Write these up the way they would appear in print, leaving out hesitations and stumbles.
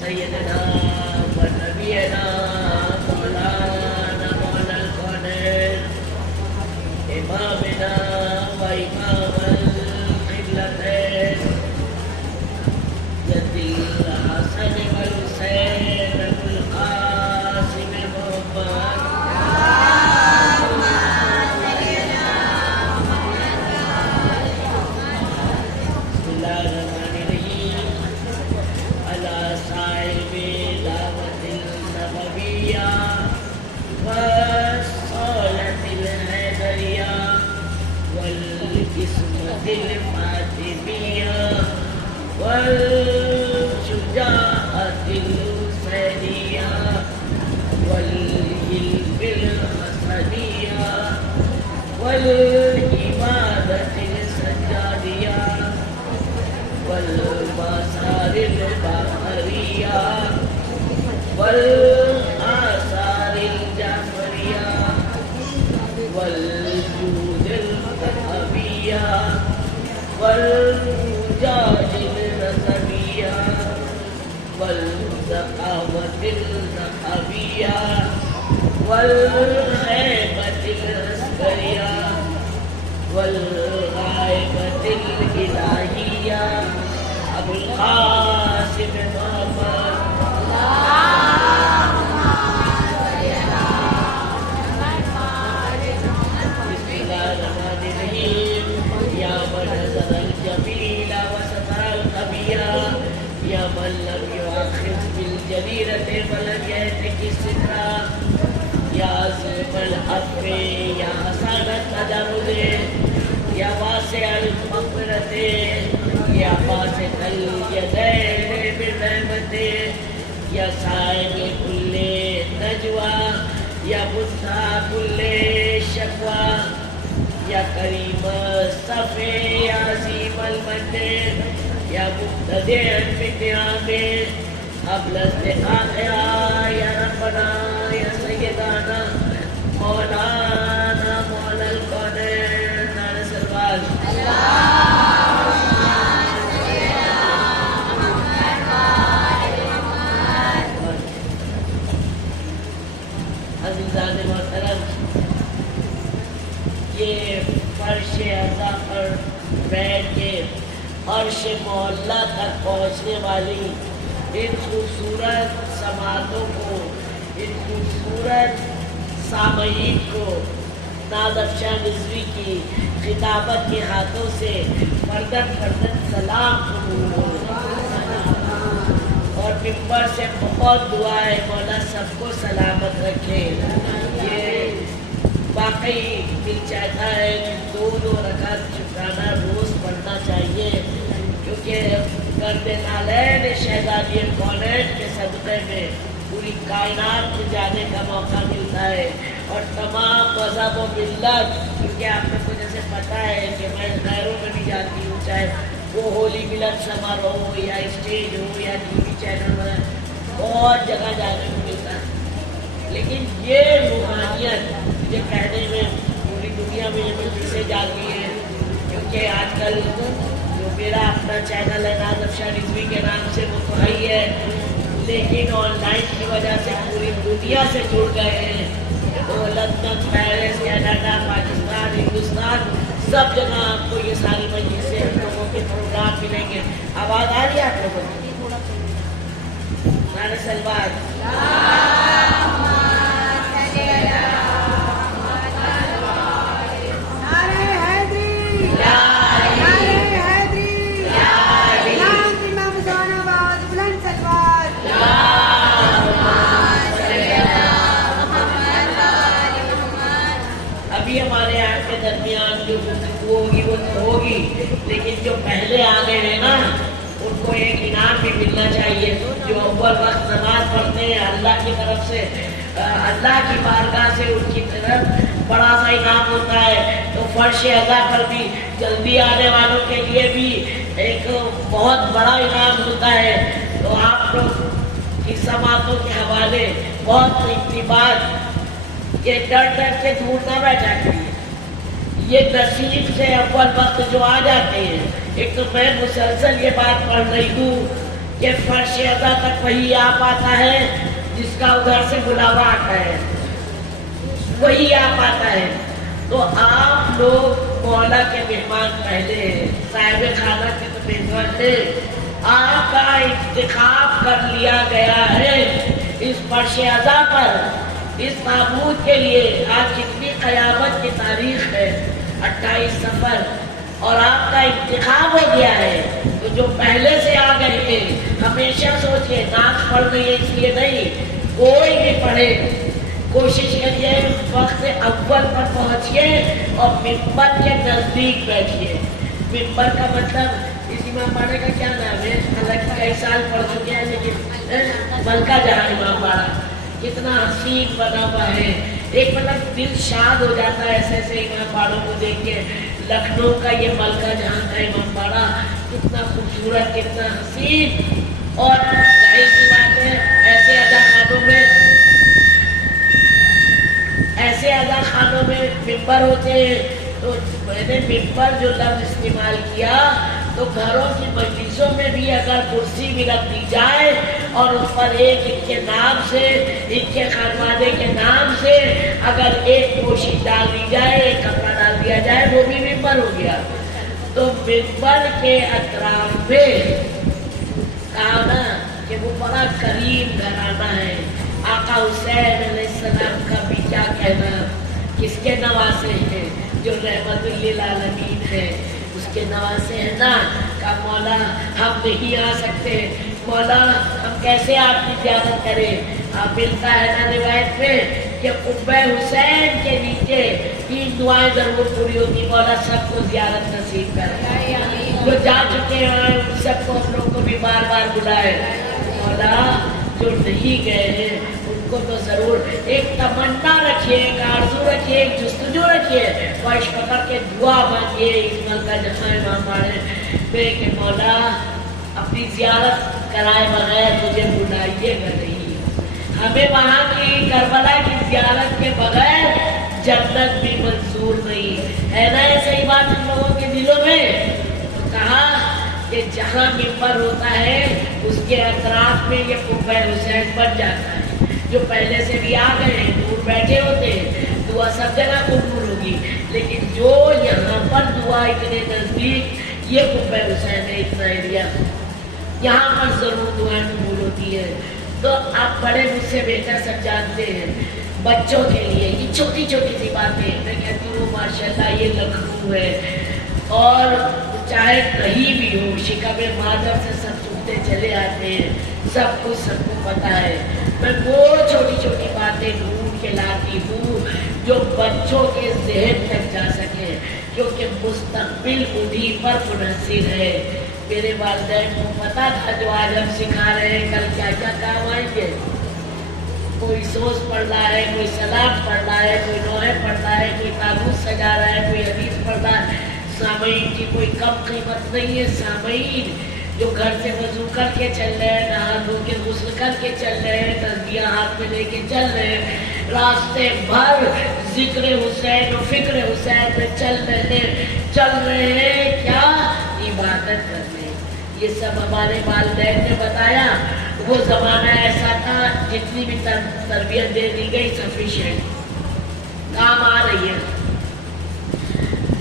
سیدنا و نبینا مولانا مولا الکونین امامنا و امام القبلتین جد الحسن والحسین ابو القاسم محمد الفاطمية والشجاعة الحسينية والهلب الحسنية والعبادة السجادية والمسار البحرية والآثار الجعفرية والجود الذهبية والزجاج النسبية والزقاوة الذهبية والهيبة العسكرية والغائبة الإلهية أبو القاسم محمد يا من لم يؤاخذ بالجريرة ولم يهتك السترة يا عظيم العفو يا حسن التجرد يا واسع المغفرة يا باسط اليدين بالرحمة يا صاحب كل نجوى يا بثا كل شكوى يا كريم الصفي يا عظيم المجد يا مبتدئ في النعم قبل استحقاقها يا ربنا يا سيدنا مولانا مولا الكونين على سلوات عزیزان محترم، یہ فرش اعضا پر بیٹھ کے عرش معلیٰ تک پہنچنے والی ان خوبصورت سماعتوں کو، ان خوبصورت سامعین کو نادر شاہ رضوی کی خطابت کے ہاتھوں سے فردن فردن سلام قبول ہو، اور ممبر سے بہت دعا ہے مولا سب کو سلامت رکھے۔ یہ واقعی دل چاہتا ہے کہ 2 رکعت شکرانہ روز پڑھنا چاہیے، کیونکہ کرد نالین شہزادی کونین کے صدقے میں پوری کائنات میں جانے کا موقع ملتا ہے، اور تمام مذہب و ملت، کیونکہ آپ کو جیسے پتہ ہے کہ میں غیروں میں بھی جاتی ہوں، چاہے وہ ہولی ملن سماروہ ہو یا اسٹیج ہو یا ٹی وی چینل میں، بہت جگہ جانے کو ملتا ہے، لیکن یہ روحانیت یہ کہنے میں پوری دنیا میں کسے جاتی ہے، کیونکہ آج کل جو میرا اپنا چینل ہے نادر شاہ رضوی کے نام سے وہ تو ہی ہے، لیکن آن لائن کی وجہ سے پوری دنیا سے جڑ گئے ہیں، تو London, Paris, Canada, Pakistan, Hindustan, سب جگہ آپ کو یہ ساری مجلسیں ہم لوگوں کے پروگرام ملیں گے۔ آواز آ رہی ہے آپ لوگوں کی؟ نعرہ سلوات ہمارے آپ کے درمیان جو گفتگو ہوگی وہ تو ہوگی، لیکن جو پہلے آ گئے ہیں نا ان کو ایک انعام بھی ملنا چاہیے۔ جو اول وقت نماز پڑھتے ہیں اللہ کی طرف سے، اللہ کی بارگاہ سے ان کی طرف بڑا سا انعام ہوتا ہے، تو فرش اعضا پر بھی جلدی آنے والوں کے لیے بھی ایک بہت بڑا انعام ہوتا ہے۔ تو آپ لوگ کی سماعتوں کے حوالے بہت اقتباس کہ ڈر ڈر کے دور نہ بیٹھا کریے، یہ نصیب سے اول وقت جو آ جاتے ہیں، ایک تو میں مسلسل یہ بات پڑھ رہی ہوں کہ فرش ادا تک وہی آ پاتا ہے جس کا ادھر سے بلاوا آتا ہے، وہی آ پاتا ہے۔ تو آپ لوگ مولا کے مہمان پہلے ہیں، صاحب خانہ کے تو مہمان تھے، آپ کا انتخاب کر لیا گیا ہے اس فرش ادا پر، اس تابوت کے لیے۔ آج کتنی قیامت کی تاریخ ہے، 28 صفر، اور آپ کا انتخاب ہو گیا ہے۔ تو جو پہلے سے آ گئے ہیں ہمیشہ سوچئے، نعت پڑھ رہی ہے اس لیے نہیں، کوئی بھی پڑھے، کوشش کریے وقت اول پر پہنچیے اور ممبر کے نزدیک بیٹھیے۔ ممبر کا مطلب اس امام باڑے کا کیا نام ہے؟ حالانکہ کئی سال پڑھ چکے ہیں، لیکن ملکہ جہاں امام باڑہ کتنا حسین بنا ہوا ہے۔ ایک مطلب دل شاد ہو جاتا ہے ایسے ایسے امام باڑوں کو دیکھ کے۔ لکھنؤ کا یہ ملکہ جہاں کا امام باڑہ کتنا خوبصورت، کتنا حسین، اور ظاہر سی بات ہے ایسے ادا خانوں میں ممبر ہوتے ہیں۔ تو میں نے ممبر جو لفظ استعمال کیا تو گھروں کی مجلسوں میں بھی اگر کرسی بھی رکھ دی جائے اور اس پر ایک ان کے نام سے، ان کے خانوادے کے نام سے اگر ایک پوشی ڈال دی جائے، ایک کپڑا ڈال دیا جائے، وہ بھی ممبر ہو گیا۔ تو ممبر کے اطراف میں کہا نا کہ وہ بڑا کریم گھرانہ ہے۔ آقا حسین علیہ السلام کا بھی کیا کہنا، کس کے نواسے ہیں؟ جو رحمت للعالمین ہے، اس کے نواسے ہیں نا۔ کہ مولا ہم نہیں آ سکتے، مولا ہم کیسے آپ کی زیارت کریں؟ آپ ملتا ہے نا روایت میں کہ قبہ حسین کے نیچے 3 دعائیں ضرور پوری ہوتی، مولا سب کو زیارت نصیب کرے، جو جا چکے ہیں ان سب کو ہم لوگ کو بھی بار بار بلائے، مولا جو نہیں گئے ہیں ان کو تو ضرور ایک تمنا رکھیے، ایک آرزو رکھیے، ایک جستجو رکھیے، خواہش پکڑ کے دعا مانگیے اس ملکہ جہاں امام باڑے میں کہ مولا اپنی زیارت کرائے بغیر مجھے بلائیے گا نہیں، ہمیں وہاں کی کربلا کی زیارت کے بغیر جنت بھی منظور نہیں ہے نا۔ ایسے ہی بات ہم لوگوں کے دلوں میں۔ تو کہا کہ جہاں ممبر ہوتا ہے اس کے اطراف میں یہ قبہ حسین بن جاتا ہے۔ جو پہلے سے بھی آ گئے ہیں دور بیٹھے ہوتے ہیں، دعا سب جگہ قبول ہوگی، لیکن جو یہاں پر دعا اتنے نزدیک، یہ قبہ حسین ہے، اتنا ایریا، یہاں پر ضرور دعائیں قبول ہوتی ہے۔ تو آپ بڑے مجھ سے بہتر سب جانتے ہیں، بچوں کے لیے یہ چھوٹی چھوٹی سی باتیں میں کہتی ہوں ماشاءاللہ یہ لکھنؤ ہے، اور چاہے کہیں بھی ہو شکم مادر سے سب چھوٹتے چلے آتے ہیں، سب کچھ سب کو پتہ ہے۔ میں وہ چھوٹی چھوٹی باتیں ڈھونڈ کے لاتی ہوں جو بچوں کے ذہن تک جا سکے، کیونکہ مستقبل انہی پر منحصر ہے۔ میرے والدین کو پتا تھا جو آج ہم سکھا رہے ہیں کل کیا کیا کام آئیں گے۔ کوئی سوز پڑھ رہا ہے، کوئی سلاد پڑھ رہا ہے، کوئی نوحے پڑھ رہا ہے، کوئی تابوت سجا رہا ہے، کوئی حدیث پڑھ رہا ہے۔ سامعین کی کوئی کم قیمت نہیں ہے۔ سامعین جو گھر سے وضو کر کے چل رہے ہیں، نہا دھو کے غسل کر کے چل رہے ہیں، تسبیح ہاتھ میں لے کے چل رہے ہیں، راستے بھر ذکر حسین و فکر حسین میں چل رہے ہیں، کیا عبادت کرنے۔ یہ سب ہمارے والدین نے بتایا۔ وہ زمانہ ایسا تھا جتنی بھی تربیت دے دی گئی سفیشینٹ کام آ رہی ہے،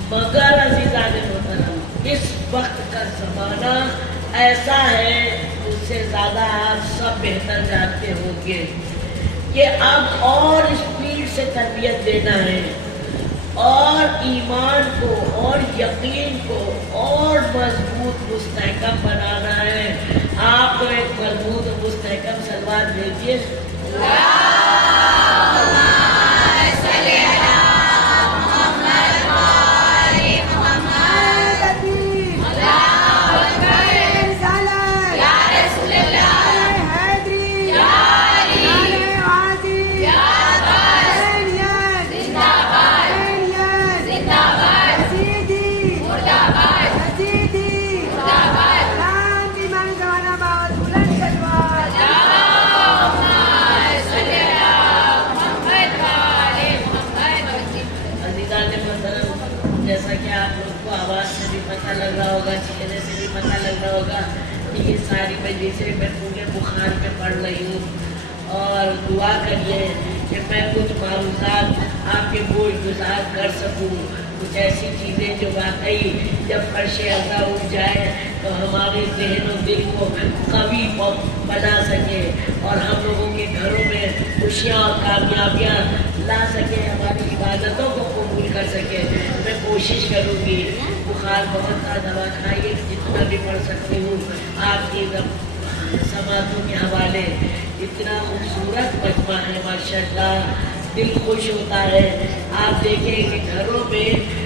مگر عزیزان محترم اس وقت کا زمانہ ایسا ہے، اس سے زیادہ آپ سب بہتر جانتے ہوں گے کہ اب اور اسپیڈ سے تربیت دینا ہے، اور ایمان کو اور یقین کو اور مضبوط مستحکم بنانا ہے۔ آپ کو ایک مضبوط مستحکم سلوات بھیجیے۔ मजलिस में पूरे बुखार में पढ़ रही हूँ और दुआ करिए कि मैं कुछ मालूमात आपके बोझगुजार कर सकूँ, कुछ ऐसी चीज़ें जो वाकई जब फर्श अज़ा उठ जाए तो हमारे ज़हन और दिल को कवी बना सके और हम लोगों के घरों में खुशियाँ और कामयाबियाँ ला सके, हमारी इबादतों को कबूल कर सके। मैं कोशिश करूँगी। बुखार बहुत था, दवा खाइए जितना भी पढ़ सकती हूँ आपकी समातों के हवाले। इतना खूबसूरत मजमा है माशाअल्लाह, दिल खुश होता है। आप देखें कि घरों में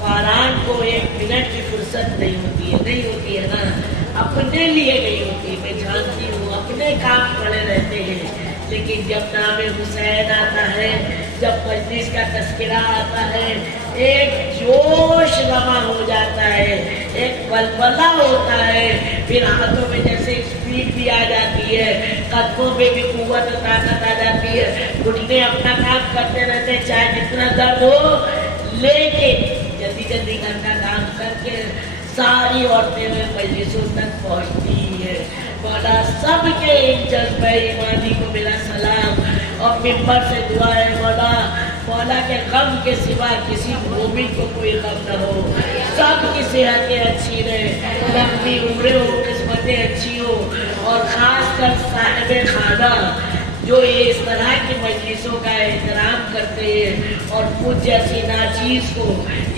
फ़ारान को एक मिनट की फुर्सत नहीं होती है ना, अपने लिए नहीं होती। मैं जानती हूँ अपने काम पड़े रहते हैं, लेकिन जब नाम हुसैन आता है, जब मजलिस का तस्करा आता है, एक जोश रवा हो जाता है, एक बलबला होता है, फिर हाथों में जैसे स्पीड भी आ जाती है, कदमों में भी कुव्वत और ताकत आ जाती है, घुटने अपना काम करते रहते, चाहे जितना दर्द हो, लेकिन जल्दी जल्दी घर का काम करके सारी औरतें मजलिसों तक पहुँचती है। मौला सबके इन जज्बे ईमानी को मेरा सलाम और मिंबर से दुआ है मौला के गम के सिवा किसी मोमिन को कोई गम न हो, सबकी सेहतें अच्छी रहे, लंबी उम्रें हो, किस्मतें अच्छी हो, और ख़ास कर साहिब खाना जो इस तरह की मजलिसों का एहतराम करते हैं और मुझ जैसी नाचीज़ को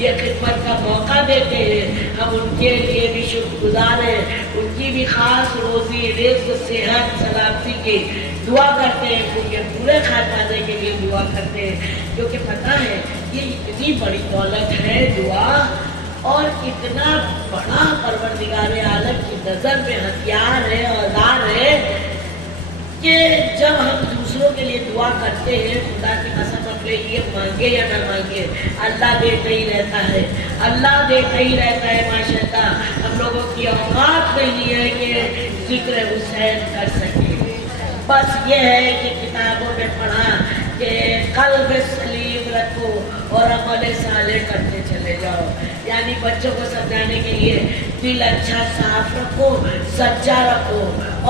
ये खिदमत का मौका देते हैं, हम उनके लिए भी शुक्रगुजार हैं। उनकी भी ख़ास रोज़ी रिज़्क़ सेहत सलामती की दुआ करते हैं, उनके पूरे खानदाने के लिए दुआ करते हैं, क्योंकि पता है ये इतनी बड़ी दौलत है दुआ, और इतना बड़ा परवरदिगार आलम की नज़र में हथियार है, औजार है कि जब हम दूसरों के लिए दुआ करते हैं, खुदा की कसम अपने लिए मांगे या न मांगे, अल्लाह देता ही रहता है, अल्लाह देता ही रहता है। माशाअल्लाह हम लोगों की औकात नहीं है कि जिक्र हुसैन कर सके। बस ये है कि किताबों में पढ़ा कि कल्ब सलीम रखो और अमल साले करते चले जाओ, यानी बच्चों को समझाने के लिए दिल अच्छा साफ रखो, सच्चा रखो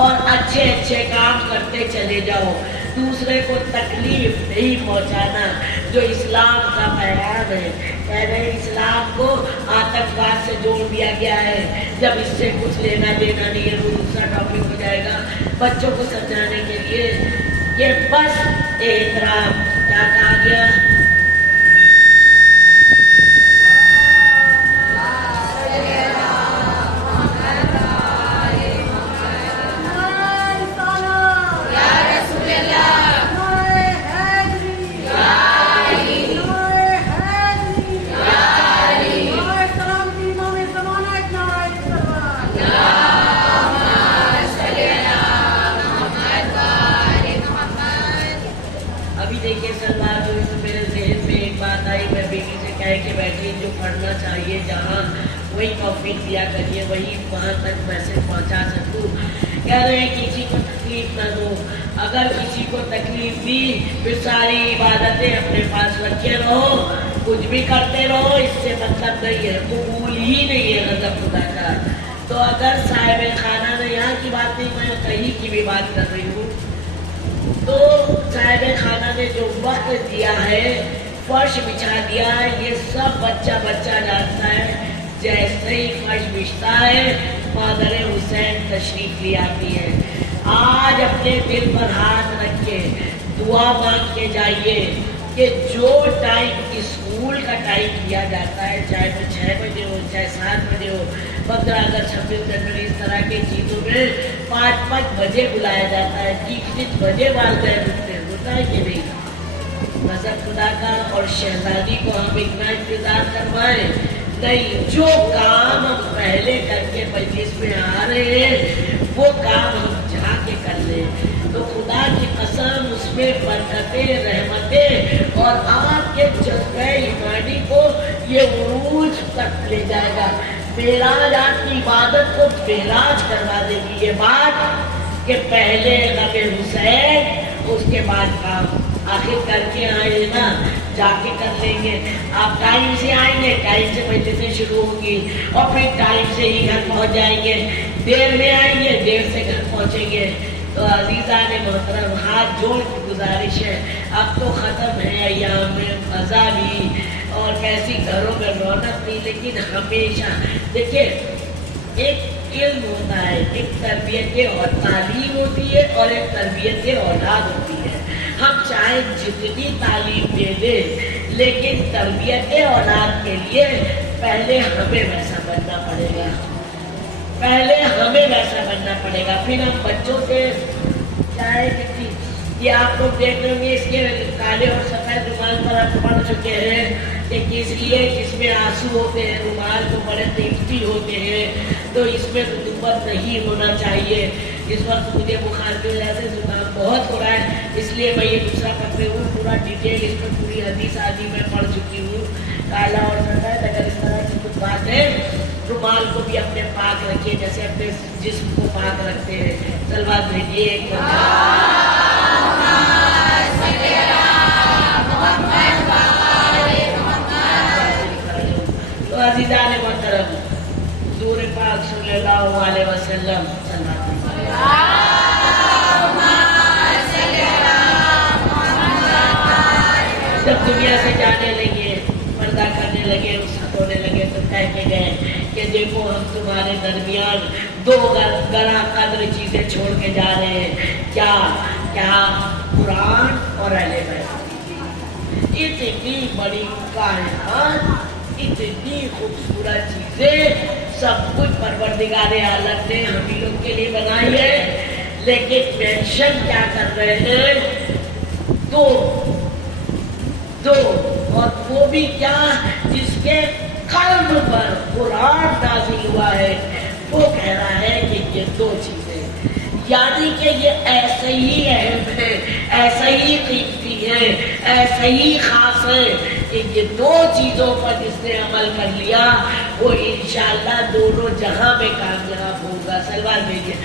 और अच्छे अच्छे काम करते चले जाओ, दूसरे को तकलीफ नहीं पहुंचाना, जो इस्लाम का पैगाम है। कह रहे इस्लाम को आतंकवाद से जोड़ दिया गया है, जब इससे कुछ लेना देना नहीं है, वो दूसरा टॉपिक हो जाएगा। बच्चों को समझाने के लिए ये बस एहतराम, क्या कहा गया, पढ़ना चाहिए जहाँ वही तौफीक दिया करिए, वही वहाँ तक मैसेज पहुँचा सकूँ। कह रहे हैं किसी को तकलीफ ना दो, अगर किसी को तकलीफ दी फिर सारी इबादतें अपने पास रखे रहो, कुछ भी करते रहो, इससे मतलब नहीं है, कबूल ही नहीं है गज़ब खुदा का। तो अगर साहिब खाना ने, यहाँ की बात नहीं, मैं कहीं की भी बात कर रही हूँ, तो साहिब खाना ने जो वक्त दिया है, फर्श बिछा दिया है, ये सब बच्चा बच्चा जानता है। जैसे ही फर्श बिछता है, मादर हुसैन तशरीफ ले आती है। आज अपने दिल पर हाथ रख के दुआ मांग के जाइए कि जो टाइम स्कूल का टाइम दिया जाता है, चाहे वो 6 बजे हो, चाहे 7 बजे हो, 15 अगस्त 26 जनवरी, इस तरह की चीज़ों में 5-5 बजे बुलाया जाता है, 30 बजे वालदैन उठते, होता है कि नहीं? गज़ब खुदा का। और शहजादी को हम इतना इंतजार करवाएं नहीं, जो काम हम पहले करके मजलिस में आ रहे हैं वो काम हम जाके कर लें, तो खुदा की कसम उसमें बरकतें, रहमतें और आपके जज्बे ईमानी को ये उरूज तक ले जाएगा। मेराज आपकी इबादत को मेराज करवा देगी ये बात कि पहले गमे हुसैन, उसके बाद काम। आखिर करके आए ना, जाके कर लेंगे। आप टाइम से आएंगे, टाइम से मजलिसें शुरू होंगी और फिर टाइम से ही घर पहुंच जाएंगे। دیر میں آئیں گے، دیر سے گھر پہنچیں گے۔ تو عزیزان محترم، ہاتھ جوڑ کی گزارش ہے، اب تو ختم ہے ایام میں مزہ بھی اور کیسی گھروں میں رونق نہیں، لیکن ہمیشہ دیکھیں ایک علم ہوتا ہے، ایک تربیت اور تعلیم ہوتی ہے اور ایک تربیت اولاد ہوتی ہے۔ ہم چاہے جتنی تعلیم دے دیں لیکن تربیت اولاد کے لیے پہلے ہمیں ویسا بننا پڑے گا، پھر ہم بچوں سے چاہے یہ آپ لوگ دیکھ رہے ہوں گے، اس کے کالے اور سفید رومال پر آپ پڑھ چکے ہیں کہ کس لیے، جس میں آنسو ہوتے ہیں، رومال تو بڑے قیمتی ہوتے ہیں، تو اس میں رطوبت نہیں ہونا چاہیے۔ اس وقت مجھے بخار کی وجہ سے زکام بہت ہو رہا ہے، اس لیے میں یہ دوسرا پکڑے ہوں، پورا ڈیٹیل اس میں پوری حدیث آدھی میں پڑھ چکی ہوں۔ کالا اور سفید، اگر اس طرح کی کچھ بات ہے، رومال کو بھی اپنے پاک رکھیے جیسے اپنے جسم کو پاک رکھتے ہیں۔ صلوات بھیجیے ایک تو عزیزان محترم، حضور پاک صلی اللہ علیہ وسلم جب دنیا سے جانے لگے، پردہ کرنے لگے، رخصت ہونے لگے، تو کہہ کے گئے کہ دیکھو ہم تمہارے درمیان دو گراں قدر چیزیں چھوڑ کے جا رہے ہیں، کیا قرآن اور اہل بیت۔ اتنی بڑی کائنات، اتنی خوبصورت چیزیں، سب کچھ پروردگار عالم نے ہم ہی لوگ کے لیے بنائی ہے، لیکن مینشن کیا کر رہے ہیں؟ دو، اور وہ بھی کیا؟ جس کے قلب پر قرآن نازل ہوا ہے، وہ کہہ رہا ہے کہ یہ دو چیزیں، یعنی کہ یہ ایسے ہی اہم ہے، ایسے ہی قیمتی ہے، ایسے ہی خاص ہے کہ یہ دو چیزوں پر جس نے عمل کر لیا وہ انشاءاللہ دونوں جہاں میں کامیاب ہوگا۔ سلوات بھیجیے۔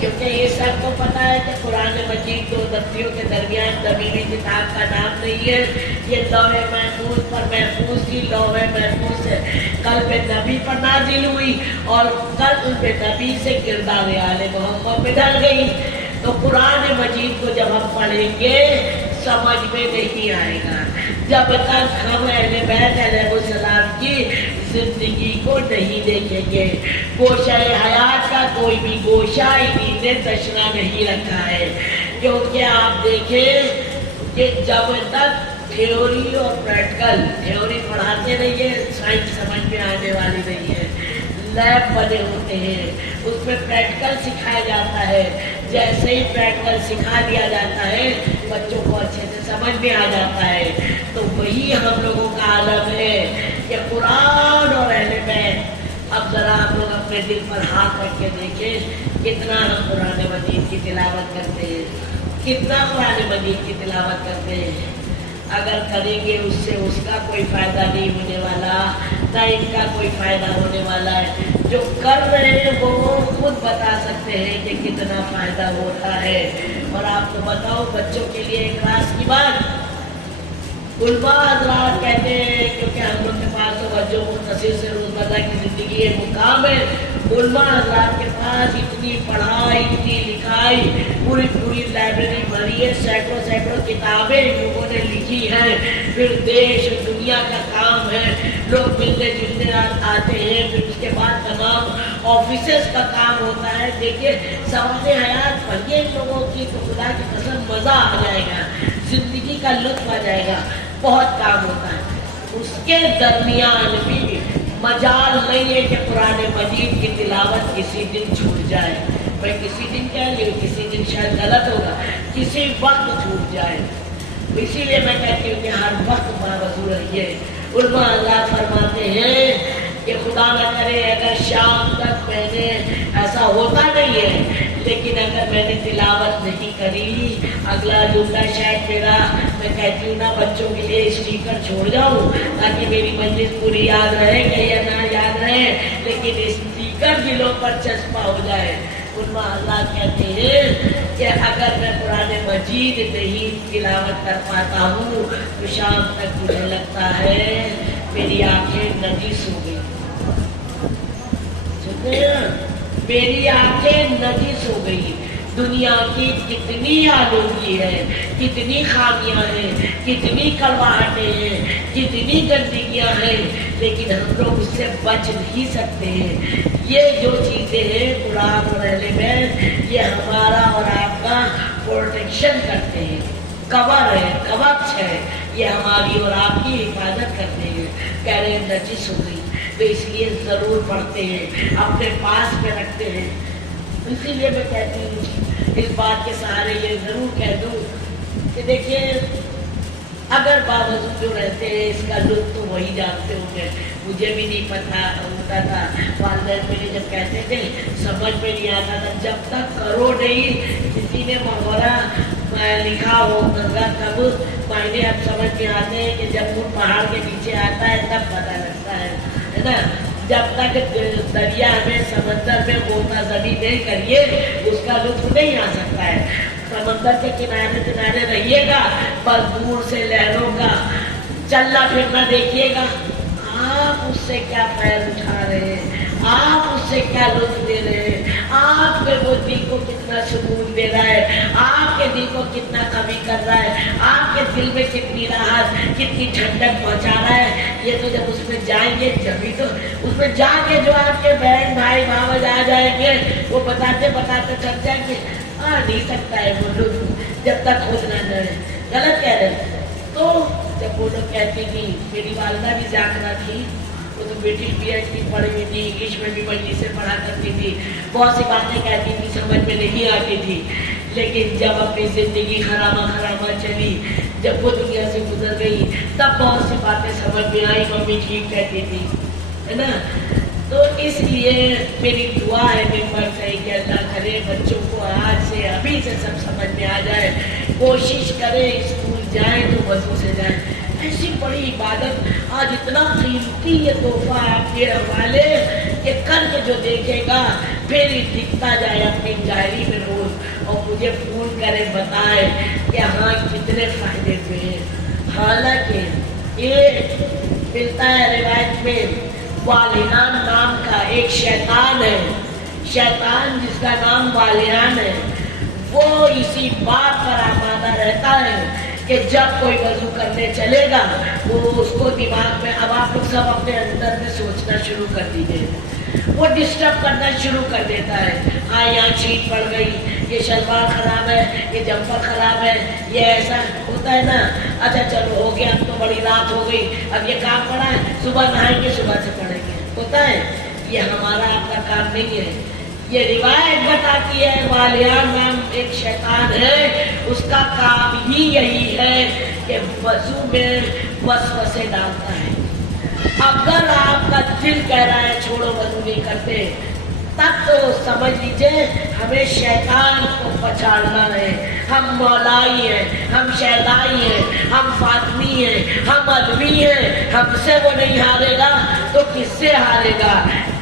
کیونکہ یہ سب کو پتا ہے کہ قرآن مجید دو دفتیوں کے درمیان دبی ہوئی کتاب کا نام نہیں ہے، یہ لوح محفوظ پر محفوظ تھی، لوح محفوظ سے قلب نبی پر نازل ہوئی اور قلب نبی سے کردار آل محمد میں ڈل گئی۔ تو قرآن مجید کو جب ہم پڑھیں گے سمجھ میں نہیں آئے گا جب تک ہم اہل بیت علیہ السلام کی زندگی کو نہیں دیکھیں گے۔ گوشہ حیات کا کوئی بھی گوشہ انہی نے تشنا نہیں رکھا ہے، کیونکہ آپ دیکھیں کہ جب تک تھیوری اور پریکٹیکل، تھیوری پڑھاتے نہیں ہے، سائنس سمجھ میں آنے والی نہیں ہے، لیب بنے ہوتے ہیں، اس میں پریکٹیکل سکھایا جاتا ہے، جیسے ہی پریکٹیکل سکھا دیا جاتا ہے بچوں کو اچھے سے سمجھ میں آ جاتا ہے۔ تو وہی ہم لوگوں کا عالم ہے کہ قرآن اور اہل بیت۔ اب ذرا آپ لوگ اپنے دل پر ہاتھ رکھ کے دیکھیں کتنا ہم قرآن مجید کی تلاوت کرتے ہیں، کتنا قرآن مجید کی تلاوت کرتے ہیں۔ اگر کریں گے اس سے اس کا کوئی فائدہ نہیں ہونے والا، نہ ان کا کوئی فائدہ ہونے والا ہے۔ جو کر رہے ہیں وہ خود بتا سکتے ہیں کہ کتنا فائدہ ہوتا ہے۔ اور آپ کو بتاؤ بچوں کے لیے ایک راز کی بات، علماء حضرات کہتے ہیں، کیونکہ ہم لوگ کے پاس توجہ مختصر سے روزمرہ کی زندگی ایک مقام ہے، علماء حضرات کے پاس اتنی پڑھائی، اتنی لکھائی، پوری لائبریری بھری ہے، سینکڑوں کتابیں لوگوں نے لکھی ہیں، پھر دیش دنیا کا کام ہے، لوگ ملنے جلنے آتے ہیں، پھر اس کے بعد تمام آفیسز کا کام ہوتا ہے۔ دیکھیے سوال حیات پڑھیے ان لوگوں کی تو خدا کی قسم مزہ آ جائے گا، زندگی کا لطف آ جائے گا، بہت کام ہوتا ہے۔ اس کے درمیان بھی مجال نہیں ہے کہ قرآن مجید کی تلاوت کسی دن چھوٹ جائے۔ میں کسی دن کیا نہیں، کسی دن شاید غلط ہوگا، کسی وقت چھوٹ جائے۔ اسی لیے میں کہتی ہوں کہ ہر وقت باوضو رہیے۔ علماء اللہ فرماتے ہیں کہ خدا نہ کرے اگر شام تک میں نے، ایسا ہوتا نہیں ہے لیکن اگر میں نے تلاوت نہیں کری، اگلا جملہ شاید میرا، میں کہتی ہوں نا بچوں کے لیے اسٹیکر چھوڑ جاؤں تاکہ میری مجلس پوری یاد رہے کہ یا نہ یاد رہے، لیکن اسٹیکر دلوں پر چسپا ہو جائے۔ उनमें अल्लाह कहते हैं कि अगर मैं कुरान मजीद नहीं तिलावत कर पाता हूँ तो शाम तक मुझे लगता है मेरी आंखें नजीस हो गई। सुनते हैं ना, मेरी आंखें नजीस हो गई। दुनिया की कितनी आलूगी है, कितनी खामियां हैं, कितनी कड़वाहटें हैं, कितनी गंदगियां हैं, लेकिन हम लोग उससे बच नहीं सकते हैं। ये जो चीजें हैं कुरान और अहले बैत, ये हमारा और आपका प्रोटेक्शन करते हैं, कवर है, कवच है, ये हमारी और आपकी हिफाजत करते हैं। कह रहे हैं नजिस हो गई तो इसलिए जरूर पढ़ते हैं, अपने पास में रखते हैं। इसीलिए मैं कहती हूँ, इस बात के सहारे ये जरूर कह दूँ कि देखिए अगर बावजूद जो रहते हैं इसका लुत्फ तो वही जानते होंगे। मुझे भी नहीं पता होता था, वालिदैन मेरे जब कहते थे समझ में नहीं आता था। जब तक करो नहीं, किसी ने महोरा लिखा हो नजर तब मायने अब समझ में आते हैं कि जब वो पहाड़ के नीचे आता है तब पता लगता है ना। जब तक दरिया में समंदर में गोता जनी नहीं करिए उसका लुत्फ नहीं आ सकता है। समंदर के किनारे किनारे रहिएगा, बस दूर से लहरों का चलना फिरना देखिएगा। आप उससे क्या फायदा उठा रहे हैं, आप उससे क्या लुत्फ दे रहे हैं, आपके वो दिल को कितना सुकून दे रहा है, आपके दिल को कितना कमी कर रहा है, आपके दिल में कितनी राहत, कितनी ठंडक पहुंचा रहा है। ये तो जब उसमें जाएंगे जभी तो उसमें जाके जो आपके बहन भाई भावज आ जाएंगे वो बताते बताते थक जाएंगे। आ नहीं सकता है वो लुत्फ जब तक खुद ना डरे। गलत कह रहे। तो जब वो लोग कहती थी, मेरी वालदा भी जागना थी, वो तो ब्रिटिश PhD पढ़ी हुई थी, इंग्लिश में भी मजलिस से पढ़ा करती थी, बहुत सी बातें कहती थी समझ में नहीं आती थी। लेकिन जब अपनी जिंदगी खरामा खरामा चली, जब वो दुनिया से गुजर गई तब बहुत सी बातें समझ में आई। मम्मी ठीक कहती थी, है ना। तो इसलिए मेरी दुआ है मिंबर से कि अल्लाह करे बच्चों को आज से अभी से सब समझ में आ जाए। कोशिश करें स्कूल जाएं तो वजू से जाएं। ऐसी बड़ी इबादत, आज इतना कीमती ये तोहफा आपके हवाले कि करके जो देखेगा फिर दिखता जाए अपनी डायरी में रोज और मुझे फोन करे बताए कि हाँ कितने फायदे हुए। हालांकि ये मिलता है रिवायत में, वालिहान नाम का एक शैतान है, शैतान जिसका नाम वालिहान है, वो इसी बात पर आमादा रहता है कि जब कोई वजू करने चलेगा वो उसको दिमाग में, अब आप लोग सब अपने अंदर में सोचना शुरू कर दीजिए, वो डिस्टर्ब करना शुरू कर देता है। हाँ यहाँ छींट पड़ गई, ये शलवार खराब है, ये जम्पर खराब है, ये ऐसा होता है ना। अच्छा चलो हो गया, अब तो बड़ी रात हो गई, अब ये काम पड़ा है, सुबह नहाएंगे सुबह से पढ़ेंगे, होता है। ये हमारा आपका काम नहीं है। ये रिवायत बताती है वालियान नाम एक शैतान है, उसका काम ही यही है कि वजू में वसवसे डालता है। अगर आपका दिल कह रहा है छोड़ो वजू नहीं करते, तब तो समझ लीजिए हमें शैतान को पछाड़ना है। हम मौलाई हैं, हम शहदाई हैं, हम फातमी हैं, हम अलवी हैं, हमसे वो नहीं हारेगा तो किससे हारेगा।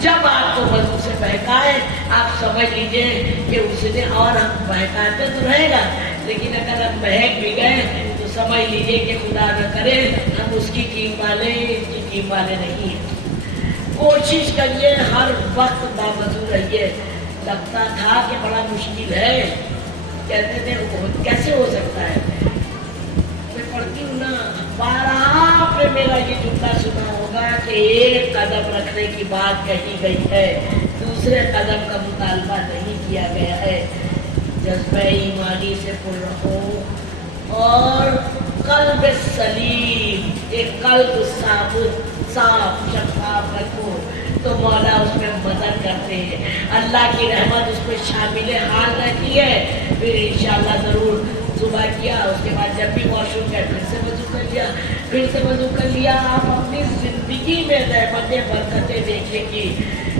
जब आपको वजू से बहकाए आप समझ लीजिए कि उसने, और हम बहकाते तो रहेगा, लेकिन अगर हम बहक भी गए तो समझ लीजिए कि खुदा न करे हम उसकी टीम वाले, इसकी टीम वाले नहीं हैं। कोशिश करिए हर वक्त बावजूद रहिए। लगता था कि बड़ा मुश्किल है, कहते थे कैसे हो सकता है। मैं पढ़ती हूँ ना, 12 पे मेरा ये जुमला सुना होगा कि एक कदम रखने की बात कही गई है, दूसरे कदम का मुतालबा नहीं किया गया है। जज्बे ईमानी से पुर रहो और कल्ब सलीम, एक कल्ब साबुत साफ शफाफ रखो तो मौला उसमें मदद करते हैं। अल्लाह की रहमत उसमें शामिल हाल रहती है। फिर इंशाअल्लाह ज़रूर सुबह किया, उसके बाद जब भी वॉशरूम गए फिर से वजू कर लिया, फिर से वजू कर लिया। आप अपनी ज़िंदगी में रहमतें बरकतें देखेंगी,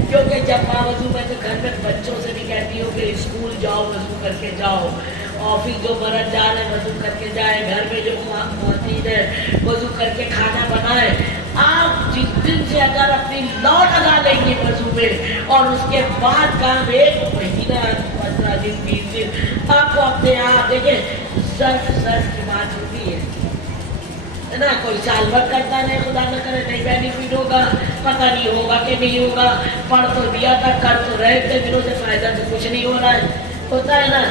क्योंकि जब बावजूद मैं तो घर में बच्चों से भी कहती हूँ कि स्कूल जाओ वजू करके जाओ, ऑफिस जो मरद जा रहे वजू करके जाए, घर में जो खातीन है वजू करके खाना बनाए। آپ جس دن سے اگر اپنی لو لگا لیں گے وضو میں اور اس کے بعد کام 1 مہینہ 15 دن 20 دن آپ کو اپنے آپ دیکھیں سرف کی بات ہوتی ہے نا. کوئی سال بھر کرتا نہیں، خدا نہ کرے نہیں بینیفٹ ہوگا، پتہ نہیں ہوگا کہ نہیں ہوگا. پڑھ تو دیا تھا، کر تو رہے تھے، دنوں سے فائدہ تو کچھ نہیں ہو رہا ہے. ہوتا ہے نا.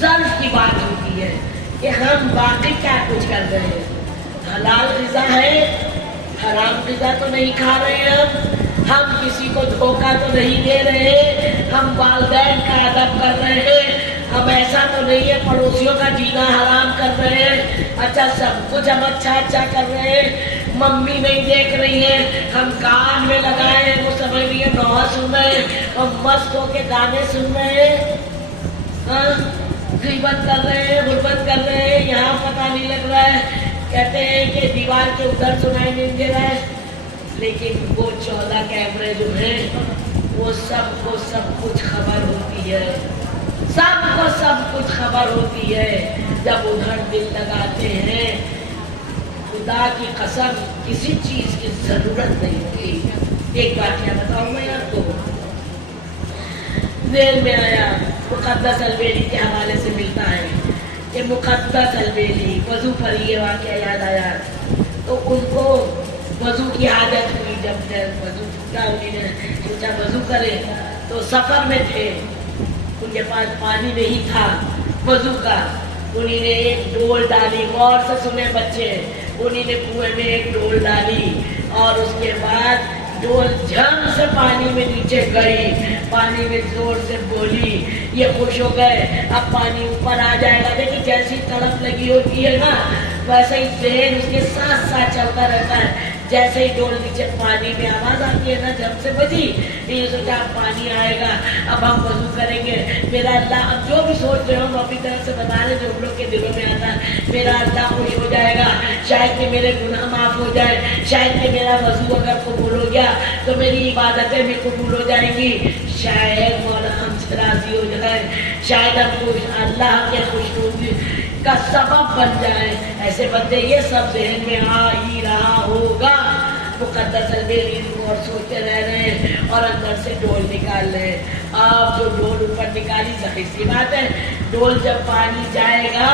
ظرف کی بات ہوتی ہے کہ ہم باقی کیا کچھ کر رہے ہیں. حلال غذا ہے، حرام غذا تو نہیں کھا رہے ہم کسی کو دھوکہ تو نہیں دے رہے، ہم والدین کا ادب کر رہے ہیں، ہم ایسا تو نہیں ہے پڑوسیوں کا جینا حرام کر رہے ہیں. اچھا سب کچھ ہم اچھا کر رہے ہیں، ممی نہیں دیکھ رہی ہے، ہم کان میں لگائے ہیں، وہ سمجھ رہی ہے نوحہ سن رہے ہیں، ہم مست ہو کے گانے سن رہے ہیں، غیبت کر رہے ہیں، غربت کر رہے ہیں، یہاں پتہ نہیں لگ رہا ہے. کہتے ہیں کہ دیوار کے ادھر سنائی نہیں دے رہا ہے، لیکن وہ 14 کیمرے جو ہیں وہ سب کو سب کچھ خبر ہوتی ہے، سب کو سب کچھ خبر ہوتی ہے. جب ادھر دل لگاتے ہیں خدا کی قسم کسی چیز کی ضرورت نہیں ہوتی. ایک بات کیا بتاؤں میں آپ کو، ذہن میں آیا مقدس البیلی کے حوالے سے ملتا ہے کہ مقدس البیلی وضو پر یہ واقعہ یاد آیا تو ان کو وضو کی عادت ہوئی. جب وضو ٹوٹا انہوں نے سوچا وضو کرے تو سفر میں تھے، ان کے پاس پانی نہیں تھا وضو کا. انہوں نے ایک ڈول ڈالی، غور سے سنے بچے، انہوں نے کنویں میں ایک ڈول ڈالی اور اس کے بعد ڈول جھم سے پانی میں نیچے گئی، پانی میں زور سے بولی. یہ خوش ہو گئے اب پانی اوپر آ جائے گا. دیکھیں جیسی تڑپ لگی ہوتی ہے نا ویسے ہی ذہن اس کے ساتھ ساتھ چلتا رہتا ہے. جیسے ہی ڈول نیچے پانی میں آواز آتی ہے نا جب سے بجی یہ سوچا اب پانی آئے گا، اب ہم وضو کریں گے. میرا اللہ اب جو بھی سوچ رہے ہو ہم اپنی طرف سے بتا رہے جو ہم لوگ کے دلوں میں آتا ہے، میرا اللہ خوش ہو جائے گا، شاید کہ میرے گناہ معاف ہو جائے، شاید کہ میرا وضو اگر قبول ہو گیا تو میری عبادتیں بھی قبول ہو جائیں گی، شاید مولا ہم سے راضی ہو جائے، شاید ہم خوش اللہ کے خوشنودی کا سبب بن جائے. ایسے بندے یہ سب ذہن میں آ ہی رہا ہوگا. مقدس البیلی اور سوچتے رہ رہے ہیں اور اندر سے ڈول نکال رہے ہیں. آپ جو ڈول اوپر نکالی ظاہر سی بات ہے ڈول جب پانی جائے گا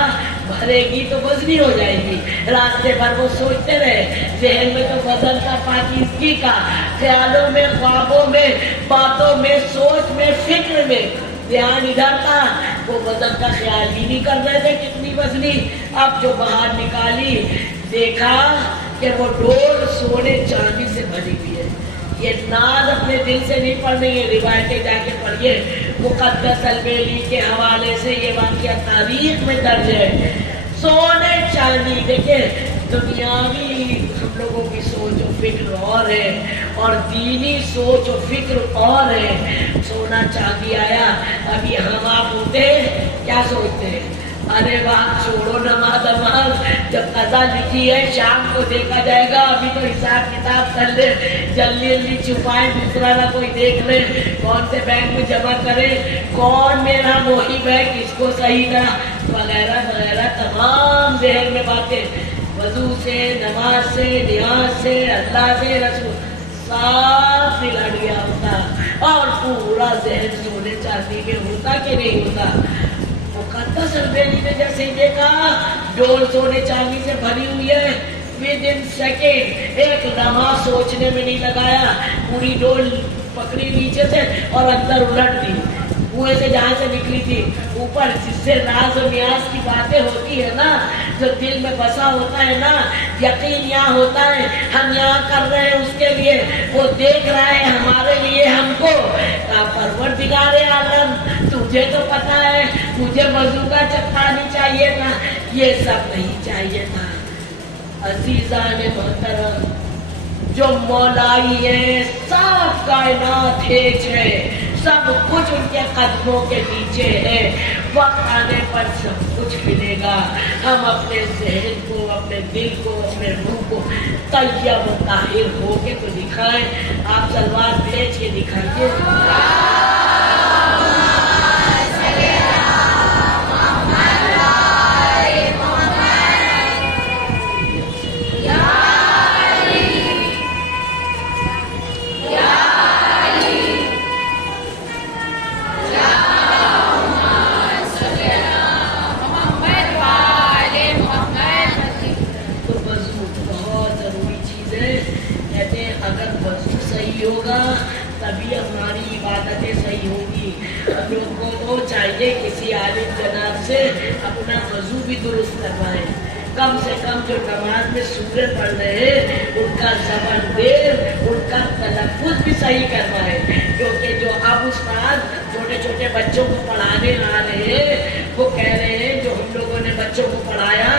بھرے گی تو وزنی ہو جائے گی. راستے بھر وہ سوچتے رہے، ذہن میں تو وزن کا پاکیزگی کا، خیالوں میں، خوابوں میں، باتوں میں، سوچ میں، فکر میں دھیان ادھر تھا. وہ وزن کا خیال ہی نہیں کر رہے تھے کتنی وزنی. اب جو باہر نکالی دیکھا کہ وہ ڈول سونے چاندی سے بھری ہوئی ہے. یہ ناز اپنے دل سے نہیں پڑھنے، یہ روایتیں جا کے پڑھیے. مقدس البیلی کے حوالے سے یہ واقعہ تاریخ میں درج ہے. سونے چاندی، دیکھیں دنیاوی ہم لوگوں کی سوچ و فکر اور ہے اور دینی سوچ و فکر اور ہے. سونا چاندی آیا. ابھی ہم آپ ہوتے کیا سوچتے ہیں؟ ارے واہ چھوڑو نماز جب قضا لکھی ہے شام کو دیکھا جائے گا، ابھی تو حساب کتاب کر لے، جلدی چھپائے دوسرا نہ کوئی دیکھ لے، کون سے بینک میں جمع کرے، کون میرا محب ہے، کس کو صحیح نہ وغیرہ وغیرہ تمام ذہن میں باتیں. وضو سے، نماز سے، نیاز سے، اللہ سے، رسول صاف دل ہٹ گیا ہوتا اور پورا ذہن سونے چاندی میں ہوتا کہ نہیں ہوتا. مقدس البیلی نے جیسے دیکھا ڈول سونے چاندی سے بھری ہوئی ہے، ودن سیکنڈ ایک لمحہ سوچنے میں نہیں لگایا، پوری ڈول پکڑی نیچے سے اور اندر الٹ دی کنویں سے جہاں سے نکلی تھی اوپر. جس سے راز و نیاز کی باتیں ہوتی ہے نا، جو دل میں بسا ہوتا ہے نا، یقین یہاں ہوتا ہے ہم یہاں کر رہے ہیں اس کے لیے، وہ دیکھ رہا ہے ہمارے لیے ہم کو. پروردگار عالم تجھے تو پتا ہے مجھے وضو کا پانی چاہیے تھا، یہ سب نہیں چاہیے تھا. عزیزان محترم جو مولائی ہے سب کائنات ایک ہے، سب کچھ ان کے قدموں کے نیچے ہے. وقت آنے پر سب کچھ ملے گا. ہم اپنے ذہن کو، اپنے دل کو، اپنے روح کو طیب و طاہر ہو کے تو دکھائیں. آپ سلوات بھیج کے دکھائیے. सही होगा तभी हमारी इबादतें सही होंगी। हम लोग को तो चाहिए किसी आलिम जनाब से अपना वजू भी दुरुस्त करवाएं, कम से कम जो नमाज में सूरत पढ़ रहे हैं उनका ज़बान देर, उनका तलफ़ुज़ भी सही करवाएं। क्योंकि जो अब उस्ताद छोटे छोटे बच्चों को पढ़ाने आ रहे हैं वो कह रहे हैं जो हम लोगों ने बच्चों को पढ़ाया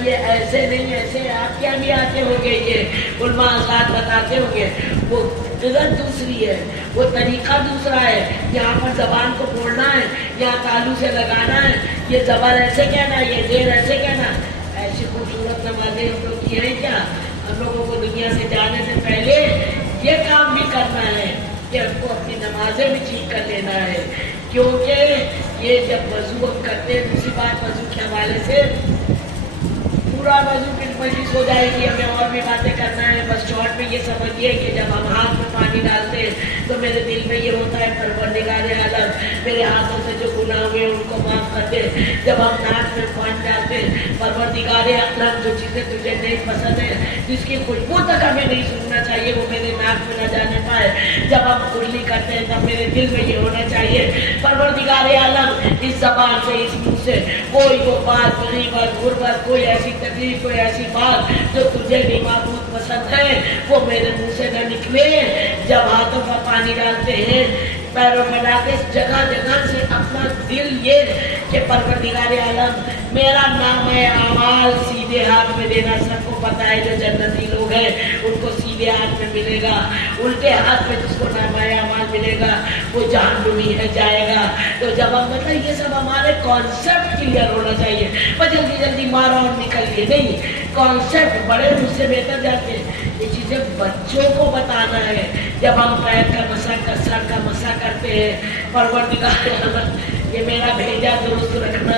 ये ऐसे नहीं ऐसे आप क्या भी आते होंगे, ये उलमा हज़रात बताते होंगे, वो फिज़र दूसरी है, वो तरीका दूसरा है। यहाँ पर ज़बान को बोलना है, यहाँ तालू से लगाना है, ये ज़बर ऐसे कहना है, ये देर ऐसे कहना। ऐसी खूबसूरत नमाज़ें हम लोग की हैं क्या? हम लोगों को दुनिया से जाने से पहले ये काम भी करना है कि हमको अपनी नमाजें भी ठीक कर लेना है। क्योंकि ये जब वज़ू हम करते हैं, दूसरी बात वज़ू के हवाले से पूरा वज़ू की मजलिस हो जाएगी, हमें और भी बातें करना है। बस शॉर्ट में ये समझिए कि जब हम हाथ में पानी डालते हैं तो मेरे दिल में ये होता है परवरदिगारे आलम मेरे हाथों से जो गुनाह हुए उनको माफ़ कर दे। जब हम नाक में पानी डालते हैं परवरदिगारे आलम जो चीज़ें तुझे नहीं पसंद है, जिसकी खुशबू तक हमें नहीं सुनना चाहिए, वो मेरे नाक में न जाने पाए। जब हम कुल्ली करते हैं तब मेरे दिल में ये होना चाहिए परवरदिगारे आलम इस ज़बान से, इस मुँह से कोई वो बात, गरीबत, गुर्बत, कोई ऐसी तकलीफ, कोई ऐसी बात जो तुझे नहीं माबूद पसंद है वो मेरे मुंह से न निकले। जब हाथों पर पानी डालते हैं, पैरों में डालते, जगह जगह से अपना दिल ये कि परवरदिगारे आलम मेरा नाम है अमाल सीधे हाथ में देना। सबको पता है जो जन्नती लोग हैं उनको सीधे हाथ में मिलेगा, उल्टे हाथ में जिसको नाम है अमाल मिलेगा वो जहन्नुमी है जाएगा। तो जब हम मतलब ये सब हमारे कॉन्सेप्ट क्लियर होना चाहिए, पर जल्दी जल्दी मारा और निकलिए नहीं, कॉन्सेप्ट बड़े मुझसे बेहतर जाते हैं। ये चीज़ें बच्चों को बताना है। जब हम पैर का मसा कर, सर का मसा करते हैं, परवरदिगारे आलम ये मेरा भेजा दुरुस्त रखना,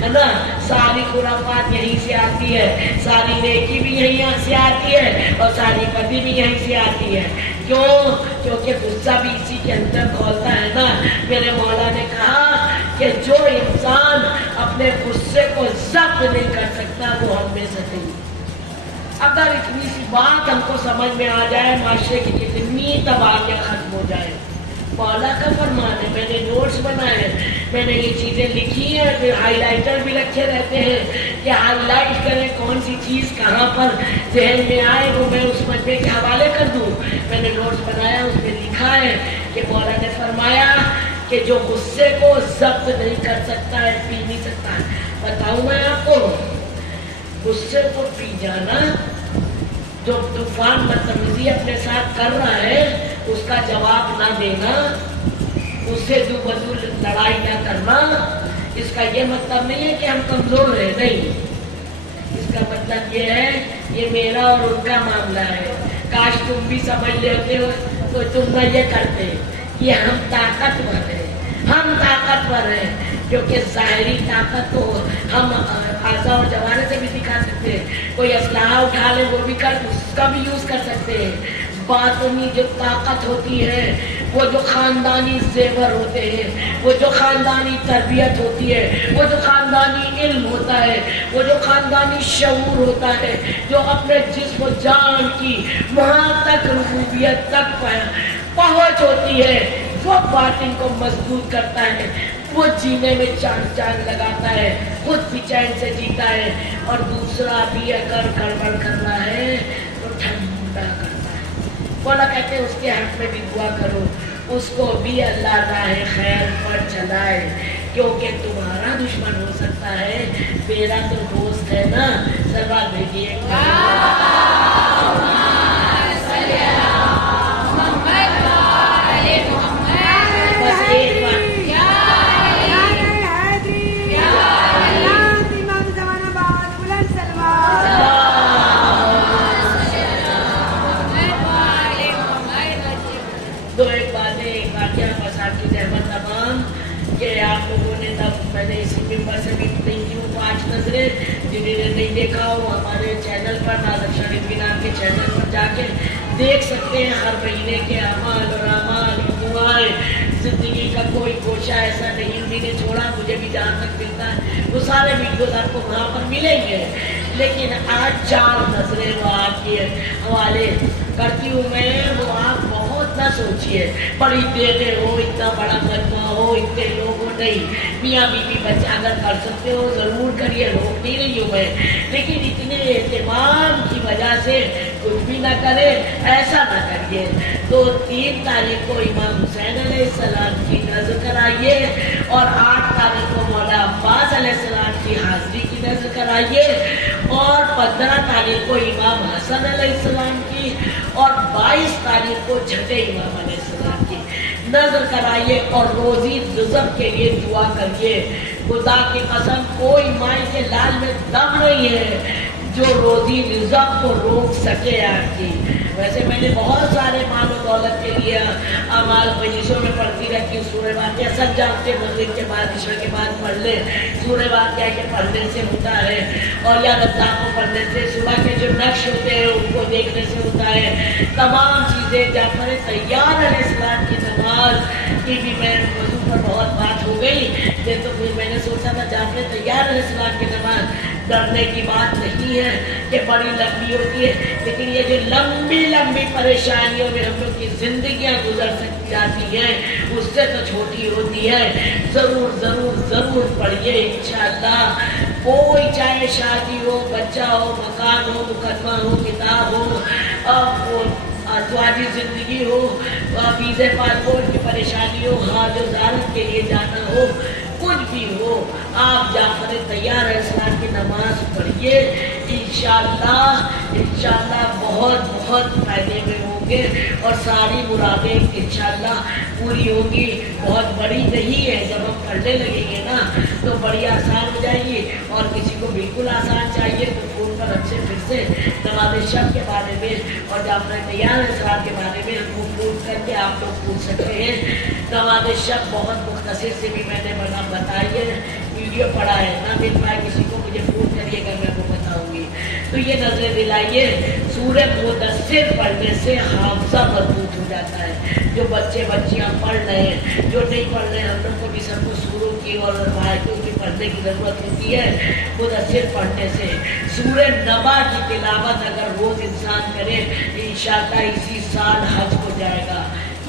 है ना। सारी खुराफात यहीं से आती है, सारी नेकी भी यहीं से आती है और सारी बदी भी यहीं से आती है। क्यों? क्योंकि गुस्सा भी इसी के अंदर खोलता है ना। मेरे मौला ने कहा कि जो इंसान अपने गुस्से को ज़ब्त नहीं कर सकता वो हम में से नहीं। अगर इतनी सी बात हमको समझ में आ जाए, माशरे की कितनी तबाहियाँ खत्म हो जाए। मौला का फरमान है, मैंने नोट्स बनाए हैं, मैंने ये चीज़ें लिखी हैं, फिर हाईलाइटर भी रखे रहते हैं कि हाईलाइट करें कौन सी चीज़ कहाँ पर जहन में आए वो मैं उस मजमे के हवाले कर दूँ। मैंने नोट्स बनाया, उसमें लिखा है कि मौला ने फरमाया कि जो गुस्से को जब्त नहीं कर सकता है, पी नहीं सकता है। बताऊँ मैं आपको, गुस्से को पी जाना, जो तूफान बदतमीजी अपने साथ कर रहा है उसका जवाब ना देना, उससे दुबदू लड़ाई ना करना, इसका ये मतलब नहीं है कि हम कमजोर हैं, नहीं। इसका मतलब ये है ये मेरा और उनका मामला है। काश तुम भी समझ लेते हो तो तुम ना ये करते कि हम ताकतवर हैं, हम ताकतवर हैं। क्योंकि ज़ाहिरी ताकत तो हम आज़ा और जवाने से भी दिखा सकते हैं, कोई असलाह उठा ले वो भी उसका भी यूज़ कर सकते हैं। बातनी जो ताकत होती है, वो जो ख़ानदानी ज़ेवर होते हैं, वो जो ख़ानदानी तरबियत होती है, वो जो ख़ानदानी इल्म होता है, वो जो ख़ानदानी शऊर होता है, जो अपने जिस्म जान की वहाँ तक रुबूबियत तक पहुँच होती है, वो बातिन को मजबूत करता है, वो जीने में चांद चांद लगाता है, खुद भी चैन से जीता है और दूसरा भी अगर गड़बड़ करना है तो ठंडा करता है। बोला कहते हैं उसके हक में भी दुआ करो, उसको भी अल्लाह राह खैर पर चलाए, क्योंकि तुम्हारा दुश्मन हो सकता है, मेरा तो दोस्त है ना। सवाल भेजिए बस एक बार कि आप लोगों ने तब मैंने इसी मेंबर से भी देखी हूँ 5 नजरें, जिन्होंने नहीं देखा हो हमारे चैनल पर नाज़र शरीफ के नाम के चैनल पर जाके देख सकते हैं। हर महीने के अमाल और अमाल दुआएं, जिंदगी का कोई गोशा ऐसा नहीं मैंने छोड़ा, मुझे भी जहाँ तक मिलता है वो सारे वीडियोज आपको वहाँ पर मिलेंगे। लेकिन आज 4 नजरें वो आपके हवाले करती हूँ मैं, वो आप सोचिए, बड़ी देने हो, इतना बड़ा मजमा हो, इतने लोग हो, नहीं, मियाँ बीवी बच्चे अगर कर सकते हो ज़रूर करिए, रोक नहीं रही हूँ मैं, लेकिन इतने एहतमाम की वजह से कुछ भी ना करे, ऐसा ना करिए। तो 3 तारीख को इमाम हुसैन अलैहिस्सलाम की नज़र कराइए और 8 तारीख को मौला अब्बास अलैहिस्सलाम की हाज़िरी की नज़र कराइए और 15 तारीख को इमाम हसन अलैहिस्सलाम की और 22 तारीख को छठे इमाम अलैहिस्सलाम की नज़र कराइए और रोज़ी रिज़्क़ के लिए दुआ करिए। खुदा की कसम कोई माई के लाल में दम नहीं है जो रोज़ी रिज़्क़ को रोक सके आपकी। वैसे मैंने बहुत सारे माल और दौलत के लिए अमाल मजलिसों में पढ़ती रहती हूँ। सूरह वाक़िया सब जानते, मगरिब के बाद इशा के बाद पढ़ ले। सूरह वाक़िया के पढ़ने से होता है और या रमज़ान को पढ़ने से, सुबह के जो नक्श होते हैं उनको देखने से होता है। तमाम चीज़ें जाफ़र तैयार अलैहिस्सलाम की नमाज की भी मैं मौजू पर बहुत बात हो गई, तो फिर मैंने सोचा था जाफ़र तैयार अलैहिस्सलाम की नमाज डरने की बात नहीं है कि बड़ी लंबी होती है, लेकिन ये जो लंबी लंबी परेशानियों में हम लोग की जिंदगियां गुजर सकती जाती हैं उससे तो छोटी होती है। ज़रूर ज़रूर ज़रूर पढ़िए इंशाअल्लाह। कोई चाहे शादी हो, बच्चा हो, मकान हो, मुकदमा हो, किताब हो, अजवाजी ज़िंदगी हो, वीज़े पासपोर्ट की परेशानी हो, हाज और ज़ियारत के लिए जाना हो, कुछ भी हो, आप जाफ़र तैयार अलैहिस्सलाम की नमाज पढ़िए। इंशाअल्लाह इंशाअल्लाह बहुत बहुत फ़ायदे में होंगे और सारी मुरादें इंशाअल्लाह पूरी होंगी। बहुत बड़ी नहीं है, जब हम पढ़ने लगेंगे ना तो बड़ी आसान हो जाएगी। और किसी को बिल्कुल आसान चाहिए तो फ़ोन पर अच्छे फिर से नमाज़ शब के बारे में और जाफ़र तैयार अलैहिस्सलाम के बारे में हमको फ़ोन करके आप लोग पूछ सकते हैं। नमाज़ शब बहुत मुख्तसर से भी मैंने बताई है, वीडियो पड़ा है, ना मिल पाए किसी को मुझे फ़ोन करिएगा, मैं आपको बताऊंगी। तो ये नजर दिलाइए, सूरह मुदस्सिर पढ़ने से हाफ़ज़ा मजबूत हो जाता है। जो बच्चे बच्चियां पढ़ रहे हैं, जो नहीं पढ़ रहे हैं, हम लोग को भी सबको सूरों की और आयतों की पढ़ने की ज़रूरत होती है। मुदस्सिर पढ़ने से सूरह नबा की तिलावत अगर रोज़ इंसान करे इंशाअल्लाह इसी साल हज हो जाएगा।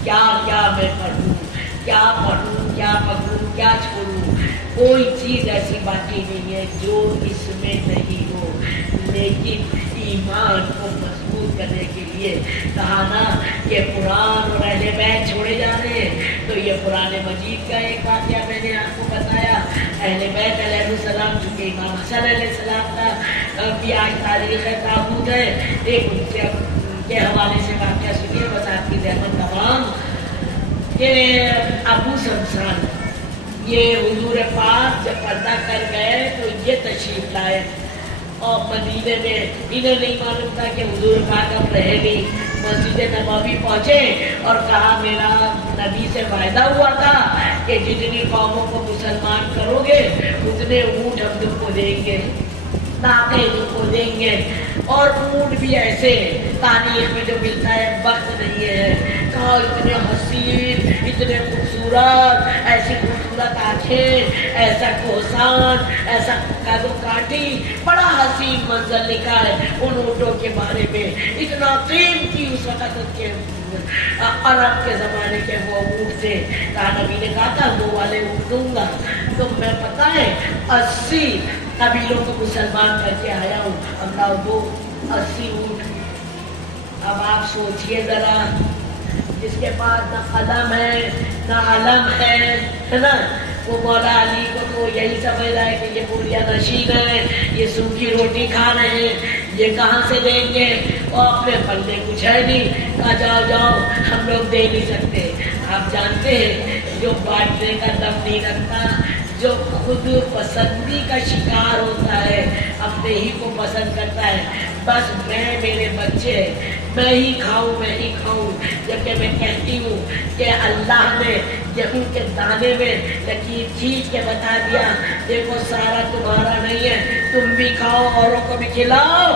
क्या क्या मैं पढ़ूँ, क्या पढ़ूँ, क्या पढ़ूँ, क्या छोड़ूँ, कोई चीज़ ऐसी बाकी नहीं है जो इसमें नहीं हो। लेकिन ईमान को मजबूत करने के लिए कहा ना कि कुरान और अहले बैत छोड़े जा रहे हैं, तो ये कुरान मजीद का एक वाक़या मैंने आपको बताया। अहले बैत अलैहिस्सलाम, चूँकि इमाम हसन अलैहिस्सलाम का भी आज तारीख़ ताबूत है, एक उनसे के हवाले से वाक़या सुनिए, बस आपकी रहमत तमाम कि अबू शमशान ये हुजूर पाक जब पर्दा कर गए तो ये तशरीफ लाए और मदीने में इन्हें नहीं मालूम था कि हुजूर पाक अब रहे नहीं। मस्जिद नबवी पहुँचे और कहा मेरा नबी से वायदा हुआ था कि जितनी कौमों को मुसलमान करोगे उतने ऊँट हम तुमको देंगे, नाके तुमको देंगे। और ऊँट भी ऐसे तारीख में जो मिलता है वक्त नहीं है। कहा इतने हसीन, इतने खूबसूरत, ऐसी खूबसूरत आँखें, ऐसा कोहसान, ऐसा कादो काटी, बड़ा हसीन मंजर लिखा है उन ऊँटों के बारे में। इतना कीमती उस वक़्त के अरब के ज़माने के वो ऊँट थे। कहा नबी ने कहा था वो वाले ऊँट दूंगा। तो मैं पता है 80 कबीलों को मुसलमान करके आया हूँ, अल्लाह दो 80 ऊँट। अब आप सोचिए ज़रा, जिसके पास ना कदम है ना अलम है ना, वो मौला अली को तो यही समझ रहा है कि ये पूरिया नशीन है, ये सूखी रोटी खा रहे हैं, ये कहाँ से देंगे, और अपने पल्ले कुछ है नहीं। कहा जाओ जाओ, हम लोग दे नहीं सकते। आप जानते हैं जो बांटने का दम नहीं रखता, जो खुद पसंदी का शिकार होता है, अपने ही को पसंद करता है, बस मैं मेरे बच्चे मैं ही खाऊं, मैं ही खाऊं। जबकि मैं कहती हूँ कि अल्लाह ने गेहूँ के दाने में लकीर खींच के बता दिया, देखो सारा तुम्हारा नहीं है, तुम भी खाओ औरों को भी खिलाओ।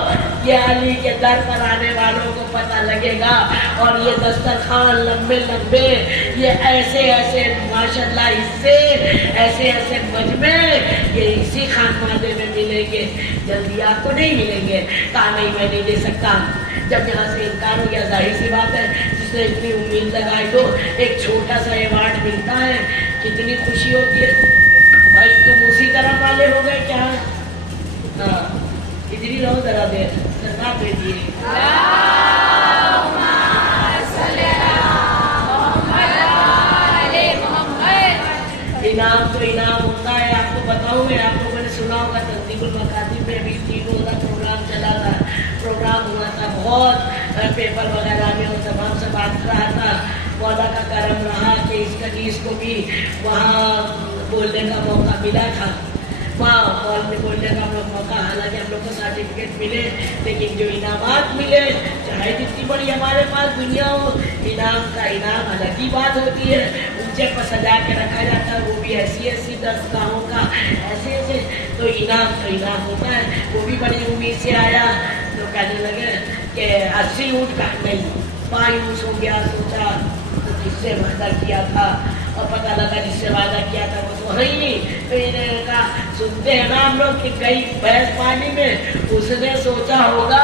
ये अली के दर पर आने वालों को पता लगेगा। और ये दस्तरखान लंबे लंबे, ये ऐसे ऐसे माशाल्लाह हिस्से, ऐसे ऐसे मजमे, ये इसी खानवादे में मिलेंगे, जल्दी आपको नहीं मिलेंगे। कहा नहीं मैं नहीं दे सकता। जब यहाँ से इनकार हो गया, जाहिर सी बात है जिसने जिसने इतनी उम्मीद लगाई हो एक छोटा सा अवार्ड मिलता है, कितनी खुशी होती है। भाई तुम उसी तरह वाले हो गए क्या? हाँ, इधर ही रहो जरा देर, सरकार भेजिए। इनाम तो इनाम होता है, आपको बताऊं मैं, आपको मैंने सुना होगा तंजीमुल मकातिब में भी 3 रोज़ा प्रोग्राम चला था, प्रोग्राम हुआ था, बहुत पेपर वगैरह में और तमाम से बात रहा था। मौला का करम रहा कि इस हदीस को भी वहाँ बोलने का मौका मिला था, वहाँ मॉल में बोलने का हम लोग मौका, हालांकि हम लोग को सर्टिफिकेट मिले, लेकिन जो इनामात मिले, चाहे जितनी बड़ी हमारे पास दुनिया हो, इनाम का इनाम अलग ही बात होती है। ऊंचे पर सजा के रखा जाता है, वो भी ऐसी ऐसी दस्तगाहों का, ऐसे ऐसे, तो इनाम होता है। वो भी बड़ी उम्मीद से आया, तो कहने लगे कि 80 ऊँट का नहीं, मायूस हो गया, सोचा तो जिससे वादा किया था और पता लगा जिससे वादा किया था वो तो है ही नहीं। तो इन्हें कहा, सुनते हैं ना हम लोग कि गई भैंस पानी में, उसने सोचा होगा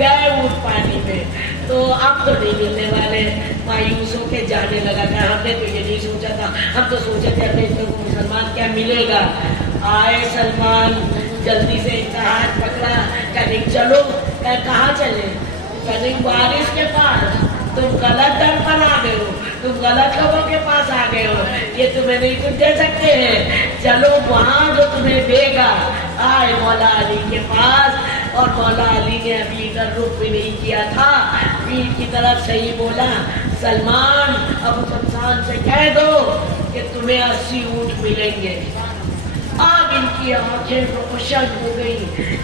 गए ऊँट पानी में, तो अब तो नहीं मिलने वाले। मायूस होके जाने लगा था, हमने तो ये नहीं सोचा था, हम तो सोचे थे अपने को मुसलमान क्या मिलेगा। आए सलमान, जल्दी से इनका हाथ पकड़ा, कहने चलो, कहाँ चले? कहने बारिश के पास, तुम गलत दर पर आ गए हो, तुम गलत लोगों के पास आ गए हो, ये तुम्हें नहीं कुछ दे सकते हैं, चलो वहाँ जो तुम्हें देगा। आए मौला अली के पास, और मौला अली ने अभी इधर रुख भी नहीं किया था, पीठ की तरफ से ही बोला, सलमान अबू सफान से कह दो कि तुम्हें 80 ऊँट मिलेंगे। अब इनकी आंखें रोशन हो गई,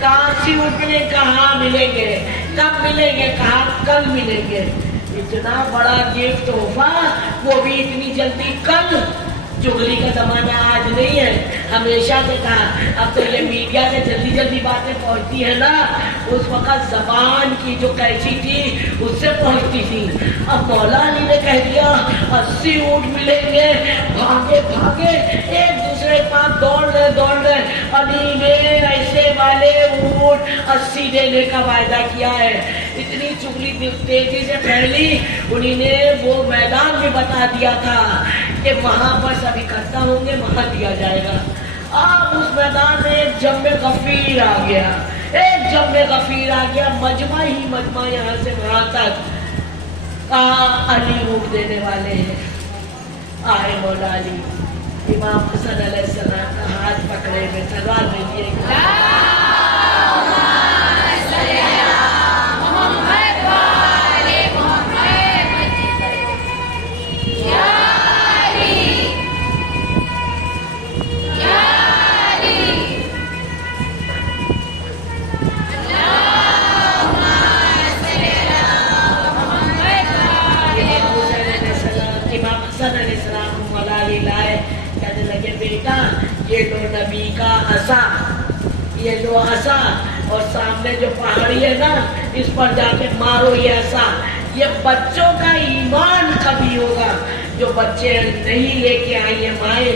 कहाँ 80 ऊँट मिलेंगे, कहाँ मिलेंगे, कब मिलेंगे, कहाँ कल मिलेंगे। इतना बड़ा गिफ्ट तोहफा, वो भी इतनी जल्दी कल। चुगली का जमाना आज नहीं है, हमेशा से था। अब तो ये मीडिया से जल्दी जल्दी बातें पहुंचती है ना, उस वक्त जबान की जो कैची थी उससे पहुंचती थी। अब मौला अली ने कह दिया 80 ऊँट मिलेंगे, भागे भागे एक दूसरे के पास दौड़ रहे। अली ने ऐसे वाले ऊँट 80 देने का वायदा किया है। इतनी चुगली तेजी से फैली, उन्हीं ने वो मैदान भी बता दिया था कि वहां पर सब इकट्ठा होंगे, वहां दिया जाएगा। अब उस मैदान में एक जम्मे गफीर आ गया, मजमा ही मजमा, यहाँ से वहां तक अली ऊँट देने वाले हैं। आए मौला अली, इमाम हसन अलैहिस्सलाम का हाथ पकड़े हुए, तलवार भेजिए। कहने लगे बेटा, ये लो नबी का असा, ये लो असा, और सामने जो पहाड़ी है ना, इस पर जाके मारो ये असा। ये बच्चों का ईमान कभी होगा, जो बच्चे नहीं लेके आई है माए,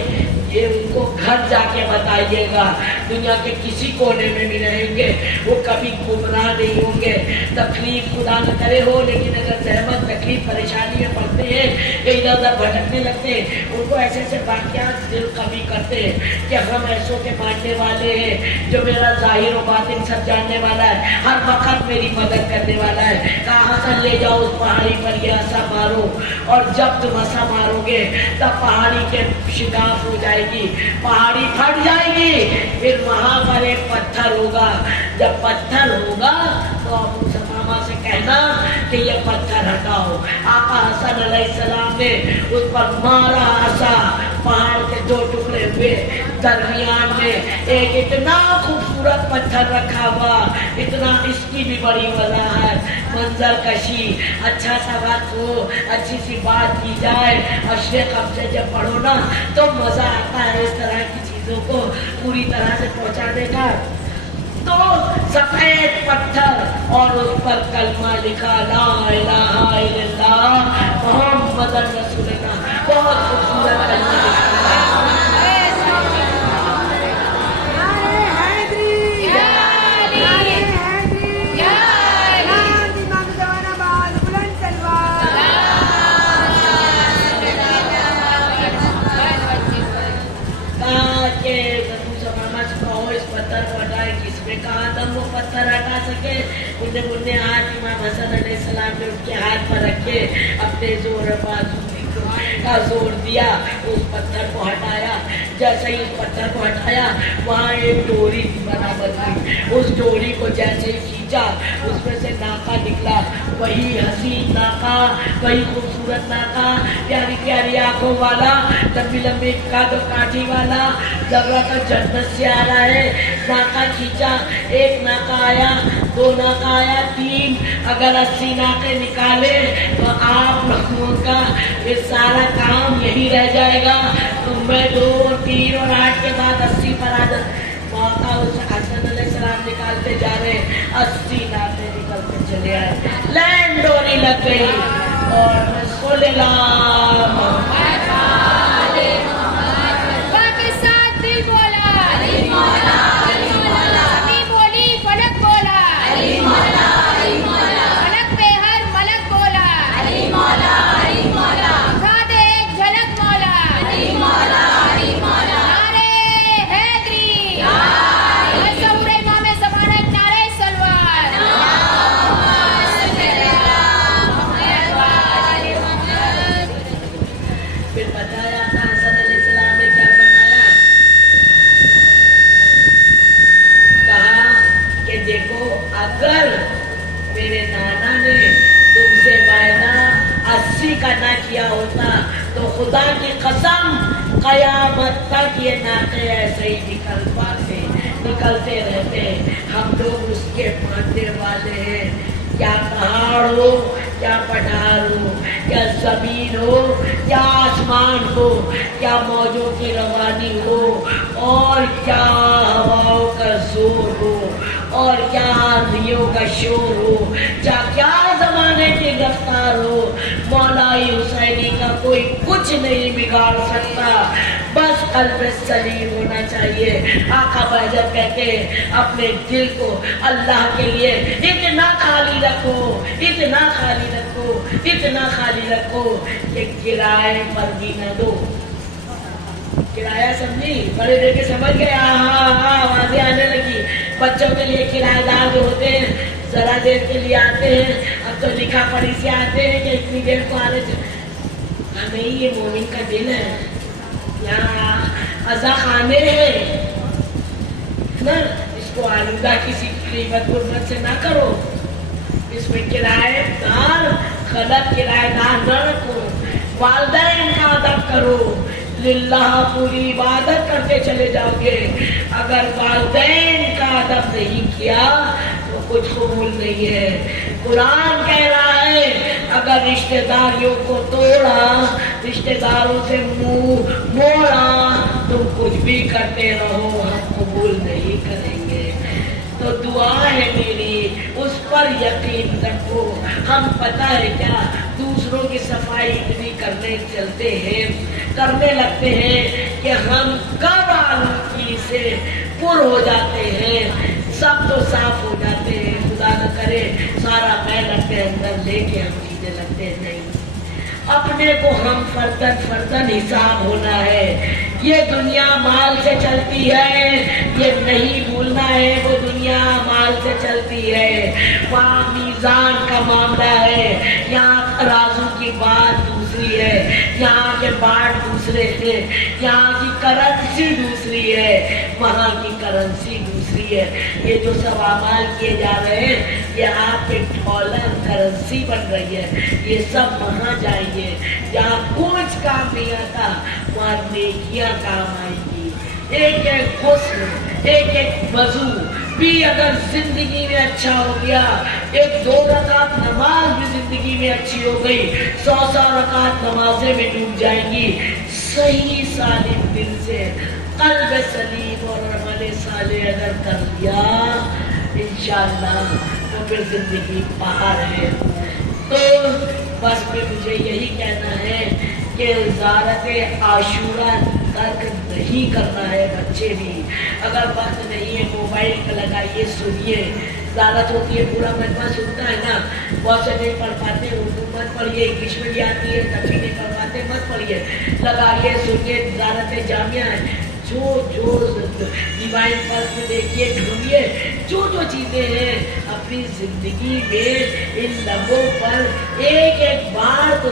ये उनको घर जाके बताइएगा। दुनिया के किसी कोने में भी रहेंगे, वो कभी गुमराह नहीं होंगे। तकलीफ खुदा न करे हो, लेकिन अगर जहमत तकलीफ परेशानी में पड़ते हैं, इधर उधर भटकने लगते हैं, उनको ऐसे ऐसे वाक़यात दिल कभी करते हैं कि हम ऐसों के मानने वाले हैं, जो मेरा ज़ाहिर व बातिन सब जानने वाला है, हर वक्त मेरी मदद करने वाला है। कहाँ से ले जाओ उस पहाड़ी पर ये ऐसा मारो, और जब तुम ऐसा मारोगे तब पहाड़ी के शिकाफ हो जाएगी, पहाड़ी फट जाएगी, फिर वहां पर एक पत्थर होगा। जब पत्थर होगा तो अबू सफामा से कहना कि ये पत्थर हटाओ। आका हसन अलैहिस्सलाम ने उस पर मारा ऐसा, पहाड़ के 2 टुकड़े हुए। दरमियान में एक इतना खूबसूरत पत्थर रखा हुआ, इतना, इसकी भी बड़ी वजह है, मंजर कशी, अच्छा सा बात हो, अच्छी सी बात की जाए, अशरे कब्जे जब पढ़ो ना तो मजा आता है इस तरह की चीजों को पूरी तरह से पहुंचाने का। तो सफेद पत्थर और उस पर कलमा लिखा, ला इलाहा इल्लल्लाह मुहम्मदुर रसूलुल्लाह, बहुत खूबसूरत कलमा लिखा है। मुन्ने मुन्ने हाथ इमाम हसन अलैहिस्सलाम ने उनके हाथ पर रखे, अपने जोर बाजू का जोर दिया, उस पत्थर को हटाया। जैसे ही उस पत्थर को हटाया वहाँ एक डोरी बराबर हुई, उस डोरी को जैसे ही खींचा उसमें से नाका निकला, वही हसीन नाका, वही खूबसूरत नाका, प्यारी प्यारी आंखों वाला, लंबी लंबी कादो काठी वाला, लग रहा था जन्नत से आ रहा है। नाका खींचा, एक नाका आया, दो नाका आया, तीन, अगर 80 नाके निकाले तो आप लोगों का ये सारा काम यही रह जाएगा। तो मैं 2, 3 और 8 के बाद 80 पर आ जाता। मौका उस हसन अलैहिस्सलाम निकालते जा रहे, 80 नाके निकलते चले आए, लैंड डोरी लग गई और अगर मेरे नाना ने तुमसे वायदा 80 का ना किया होता तो खुदा की कसम कयामत तक ये नाते ऐसे ही निकलते रहते। हम लोग उसके मानने वाले हैं। क्या पहाड़ हो, क्या पठार हो, क्या जमीन हो, क्या आसमान हो, क्या मौजों की रवानी हो, और क्या हवाओं का जोर हो, और क्या आंधियों का शोर हो, क्या जमाने की रफ्तार हो, मौलाई हुसैनी का कोई कुछ नहीं बिगाड़ सकता। बस कल्ब सलीम होना चाहिए। आका बहजत कहते हैं अपने दिल को अल्लाह के लिए इतना खाली रखो, इतना खाली रखो, इतना खाली रखो कि किराए पर भी न दो। किराया समझी, बड़े देख के समझ गए, आवाजें आने लगी। बच्चों के लिए किराएदार जो होते हैं जरा देर के लिए आते हैं, अब तो लिखा पढ़ी से आते हैं कि इतनी देर को आने नहीं, ये मोमिन का दिल है, यहाँ अज़ा खाने हैं ना, इसको आलूदा किसी कीमत गुर्बत से ना करो, इसमें किराएदार गलत किराएदार न रखो, वालिदैन का अदब करो, लिल्लाह पूरी इबादत करते चले जाओगे। अगर वालिदैन का अदब नहीं किया तो कुछ कबूल नहीं है। कुरान कह रहा है अगर रिश्तेदारियों को तोड़ा, रिश्तेदारों से मुंह मोड़ा, तुम कुछ भी करते रहो हम कबूल नहीं करेंगे। तो दुआ है मेरी, उस पर यकीन रखो। हम पता है क्या दूसरों की सफाई इतनी करने लगते हैं कि हम कब आलूगी से पुर हो जाते हैं, सब तो साफ हो जाते हैं, खुदा न करे सारा मैल अपने अंदर लेके हम जीने लगते हैं। नहीं, अपने को हम फर्दन हिसाब होना है। ये दुनिया माल से चलती है, ये नहीं भूलना है, वो दुनिया माल से चलती है। वहाँ मीज़ान का मामला है, यहाँ तराजू की बात दूसरी है, यहाँ के बाट दूसरे हैं, यहाँ की करेंसी दूसरी है, वहाँ की करेंसी दूसरी है। ये जो सब अमाल किए जा रहे हैं ये आपके डॉलर करेंसी बन रही है। ये सब वहाँ जाएंगे जहाँ कुछ काम नहीं आता, वहाँ नेकियां काम आएगी। एक एक हुस्न, एक एक वजू भी अगर जिंदगी में अच्छा हो गया, एक 2 रकात नमाज भी जिंदगी में अच्छी हो गई, 100 रकात नमाजें में डूब जाएंगी। सही सालिम दिल से कल्ब सलीम और अमल साले अगर कर लिया इंशाअल्लाह तो फिर जिंदगी बाहर है। तो बस में मुझे यही कहना है कि ज़ियारत आशूरा तर्क नहीं करना है। बच्चे भी अगर वक्त नहीं है मोबाइल का लगाइए, सुनिए। ज़ियारत होती है पूरा मजमा सुनता है ना, बहुत से नहीं पढ़ पाते, उर्दू मत पढ़िए, इंग्लिश में भी आती है तभी नहीं पढ़ पाते, मत पढ़िए, लगाइए सुनिए। ज़ियारत जामिया है, जो डिवाइन पल्स में देखिए, ढूंढिए, जो चीजें हैं अपनी जिंदगी में, इन लम्हों पर एक एक बार तो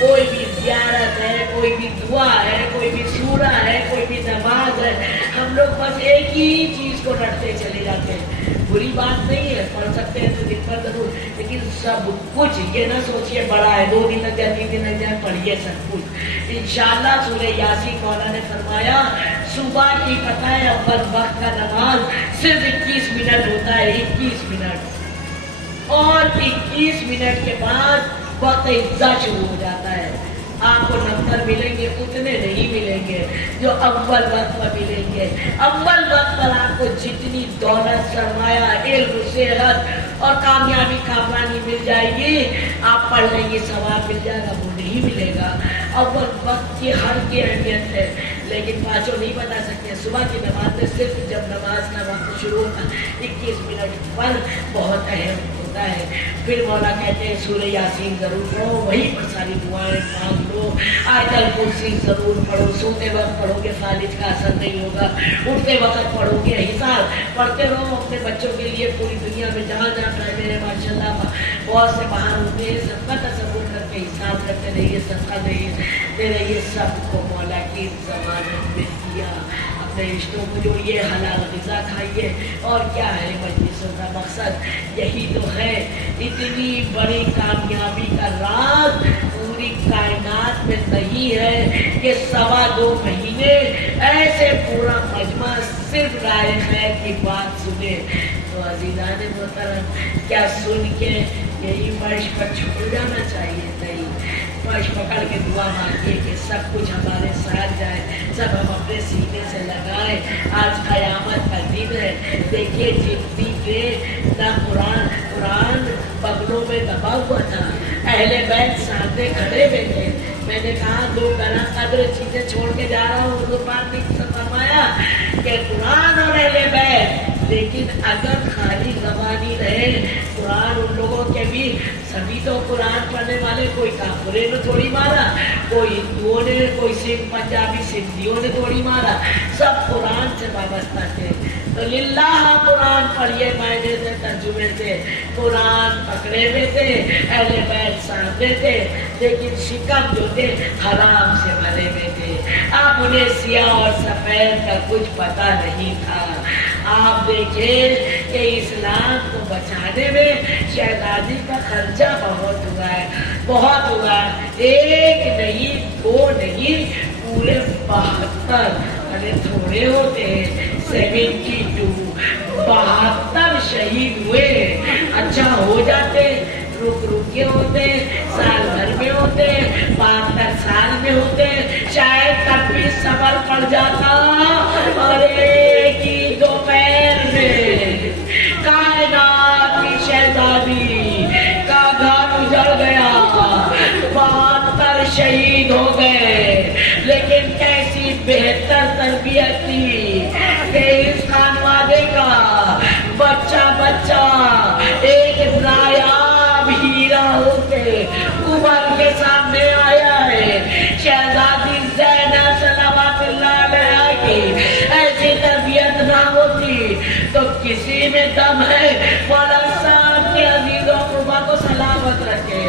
कोई भी ज़ियारत है, कोई भी दुआ है, कोई भी सूरा है, कोई भी नमाज है, हम लोग बस एक ही चीज को रटते चले जाते हैं। बुरी बात नहीं है, पढ़ सकते हैं तो दिन पर जरूर, लेकिन सब कुछ ये ना सोचिए बड़ा है, 2 दिन लग जाए, 3 दिन लग जाए, पढ़िए सब कुछ इंशाअल्लाह। सूरह यासीन मौला ने फरमाया सुबह की पता है अव्वल वक्त का नमाज सिर्फ 21 मिनट होता है, 21 मिनट, और 21 मिनट के बाद वक्त इज्जा शुरू हो जाता है। आपको नंबर मिलेंगे उतने नहीं मिलेंगे जो अव्वल वक्त पर मिलेंगे। अव्वल वक्त पर आपको जितनी दौलत, सरमाया, इल्म, सेहत और कामयाबी कामरानी मिल जाएगी, आप पढ़ लेंगे सवाब मिल जाएगा, वो नहीं मिलेगा। अव्वल वक्त की हर की अहमियत है, लेकिन पाँचों नहीं बता सकते। सुबह की नमाज में सिर्फ जब नमाज का वक्त शुरू होता 21 मिनट पर बहुत अहम होता है। फिर मौला कहते हैं सूरह यासीन जरूर पढ़ो, वहीं पर सारी दुआएं मांग लो। आयतल कुर्सी जरूर पढ़ो, सोते वक्त पढ़ोगे फालिज का असर नहीं होगा, उठते वक्त पढ़ोगे, हिसाब पढ़ते रहो अपने बच्चों के लिए। पूरी दुनिया में जहाँ जहाँ मेरे माशाल्लाह बहुत से बाहर होते हैं, सबका तसव्वुर करके हिसाब करते रहिए, सबका दे रहिए, सबको मौला की जमानत में किया। अपने रिश्तों को जो ये हलाल ग़िज़ा खाइए, और क्या है मजलिसों का मकसद, यही तो है। इतनी बड़ी कामयाबी का राज पूरी कायनात में नहीं है कि 2.25 महीने ऐसे पूरा मजमा सिर्फ राय है की बात सुने। तो अज़ीज़ान मोहतरम, क्या सुन के यही फर्श पर छोड़ जाना चाहिए? नहीं, फर्श पकड़ के दुआ मांगिए कि सब कुछ हमारे साथ जाए, सब हम अपने सीने से लगाए। आज क़यामत का दिन है, देखिए जिंदगी के ना कुरान बगलों में दबा हुआ था, अहले बैत सामने खड़े हुए थे। मैंने कहा 2 गला कदर चीजें छोड़ के जा रहा हूँ, तो बात नहीं फरमाया कि कुरान और अहले बैत, लेकिन अगर खाली ज़बानी रहे कुरान उन लोगों के भी, सभी तो कुरान पढ़ने वाले, कोई काफिरे ने थोड़ी मारा, कोई हिंदुओं ने, कोई सिंध पंजाबी सिंधियों ने थोड़ी मारा, सब कुरान से वाबस्ता थे। तो लिल्लाह कुरान पढ़िए, मायने से तर्जुमे से कुरान पकड़े हुए थे, अहले बैत सामने थे, लेकिन शिकम जो थे हराम से भरे हुए थे। अब उन्हें सियाह और सफेद का कुछ पता नहीं था। आप देखिए कि इस्लाम को बचाने में शहजादी का खर्चा बहुत हुआ है, बहुत हुआ है। 1 नहीं, 2 नहीं, पूरे 72, अरे थोड़े होते हैं 72, 72 शहीद हुए। अच्छा हो जाते, रुक के होते, साल भर में होते, 72 साल में होते, शायद तब भी सबर पड़ जाता। अरे की दोपहर में कायनात की शहजादी का घर उजड़ गया, 72 शहीद हो गए। लेकिन कैसी बेहतर तरबियत थी कि इस खानवादे का बच्चा एक नायाब हीरा होके उमर के सामने आया है। शहजादी ज़ैनब सलावतुल्लाह अलैहा की ऐसी तरबियत ना होती तो किसी में दम है। मौला साहब के अजीज़ों कुर्बा को सलामत रखे,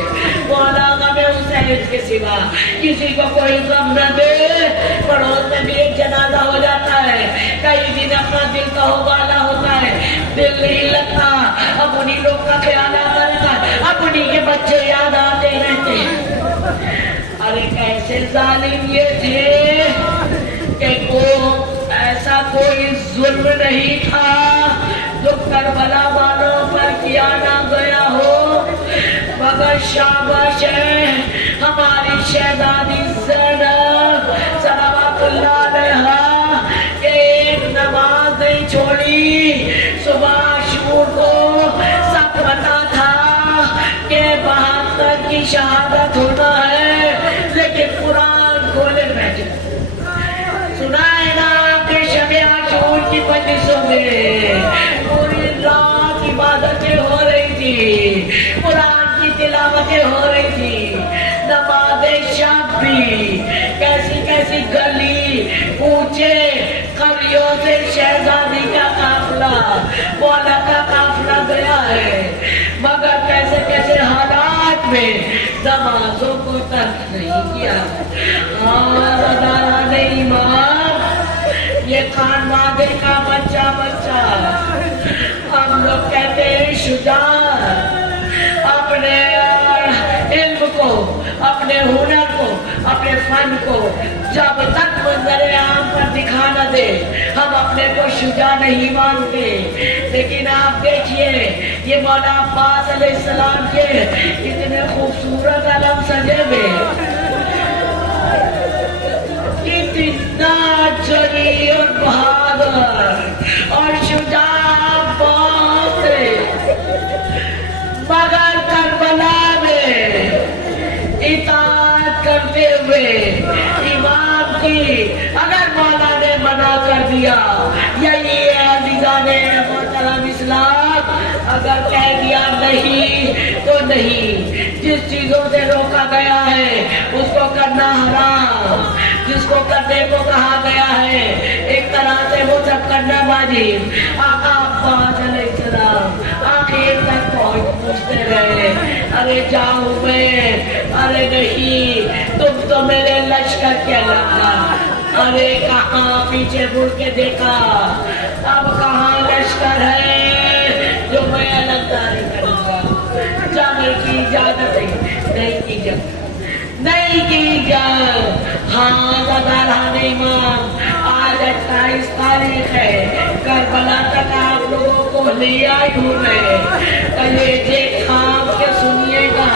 मौला गमे हुसैन के सिवा किसी को कोई गम न दे। पड़ोस में भी एक जनाजा हो जाता है, कई दिन अपना दिल का वाला होता है, दिल नहीं लगता, अब उन्हीं लोग का ख्याल आता रहता, अब उन्हीं के बच्चे याद आते रहते। अरे कैसे जालिम ये थे कि ऐसा कोई जुल्म नहीं था जो करबला वालों पर किया ना गया हो, मगर शाबाश है हमारी शहजादी ज़ैनब सलावतुल्लाह अलैहा के एक नमाज नहीं छोड़ी। सुबह शूर को सब पता था कि 72 की शहादत होना है, लेकिन कुरान खोले बैठे। सुना है ना आपने शब आशूर की मजलिसों में पूरी रात इबादतें हो रही थी, कुरान की तिलावतें हो रही थी, नमाज़े शब भी, कैसी कैसी गली ऊंचे परियों से शहजादी का काफिला, मौला का काफिला गया है, मगर कैसे कैसे हालात में नमाजों को तर्क नहीं किया। नहीं मान, ये खान मादिर का बच्चा हम लोग कहते हैं शुजा, अपने इल्म को, अपने हुनर को, अपने फन को जब तक मंजर आम पर दिखा न दे हम अपने को शुजा नहीं मानते। लेकिन आप देखिए ये मौला अब्बास अलैहिस्सलाम के इतने खूबसूरत अलम सजे हुए, इतना जरी और बहादुर और शुजा बात, मगर करबला में इताअत करते हुए इमाम की अगर मौला ने मना कर दिया, यही है अज़ीज़ाने मोहतरम इस्लाम, अगर कह दिया नहीं तो नहीं। जिस चीजों से रोका गया है उसको करना हराम, जिसको करने को कहा गया है एक तरह से वो सब करना वाजिब। आका अब्बास अलैहिस्सलाम आखिर तक पूछते रहे, अरे जाऊं मैं, अरे नहीं तुम तो मेरे लश्कर के लगता, अरे कहाँ पीछे मुड़ के देखा, अब कहाँ लश्कर है जो मैं अलगदारी करूंगा। जाने की इजाजत नहीं की जब नहीं की जब। हाँ ज़दारान इमाम, आज 28 तारीख है, करबला तक आप लोगों को ले आई हूँ मैं। कलेजे थाम के सुनिएगा,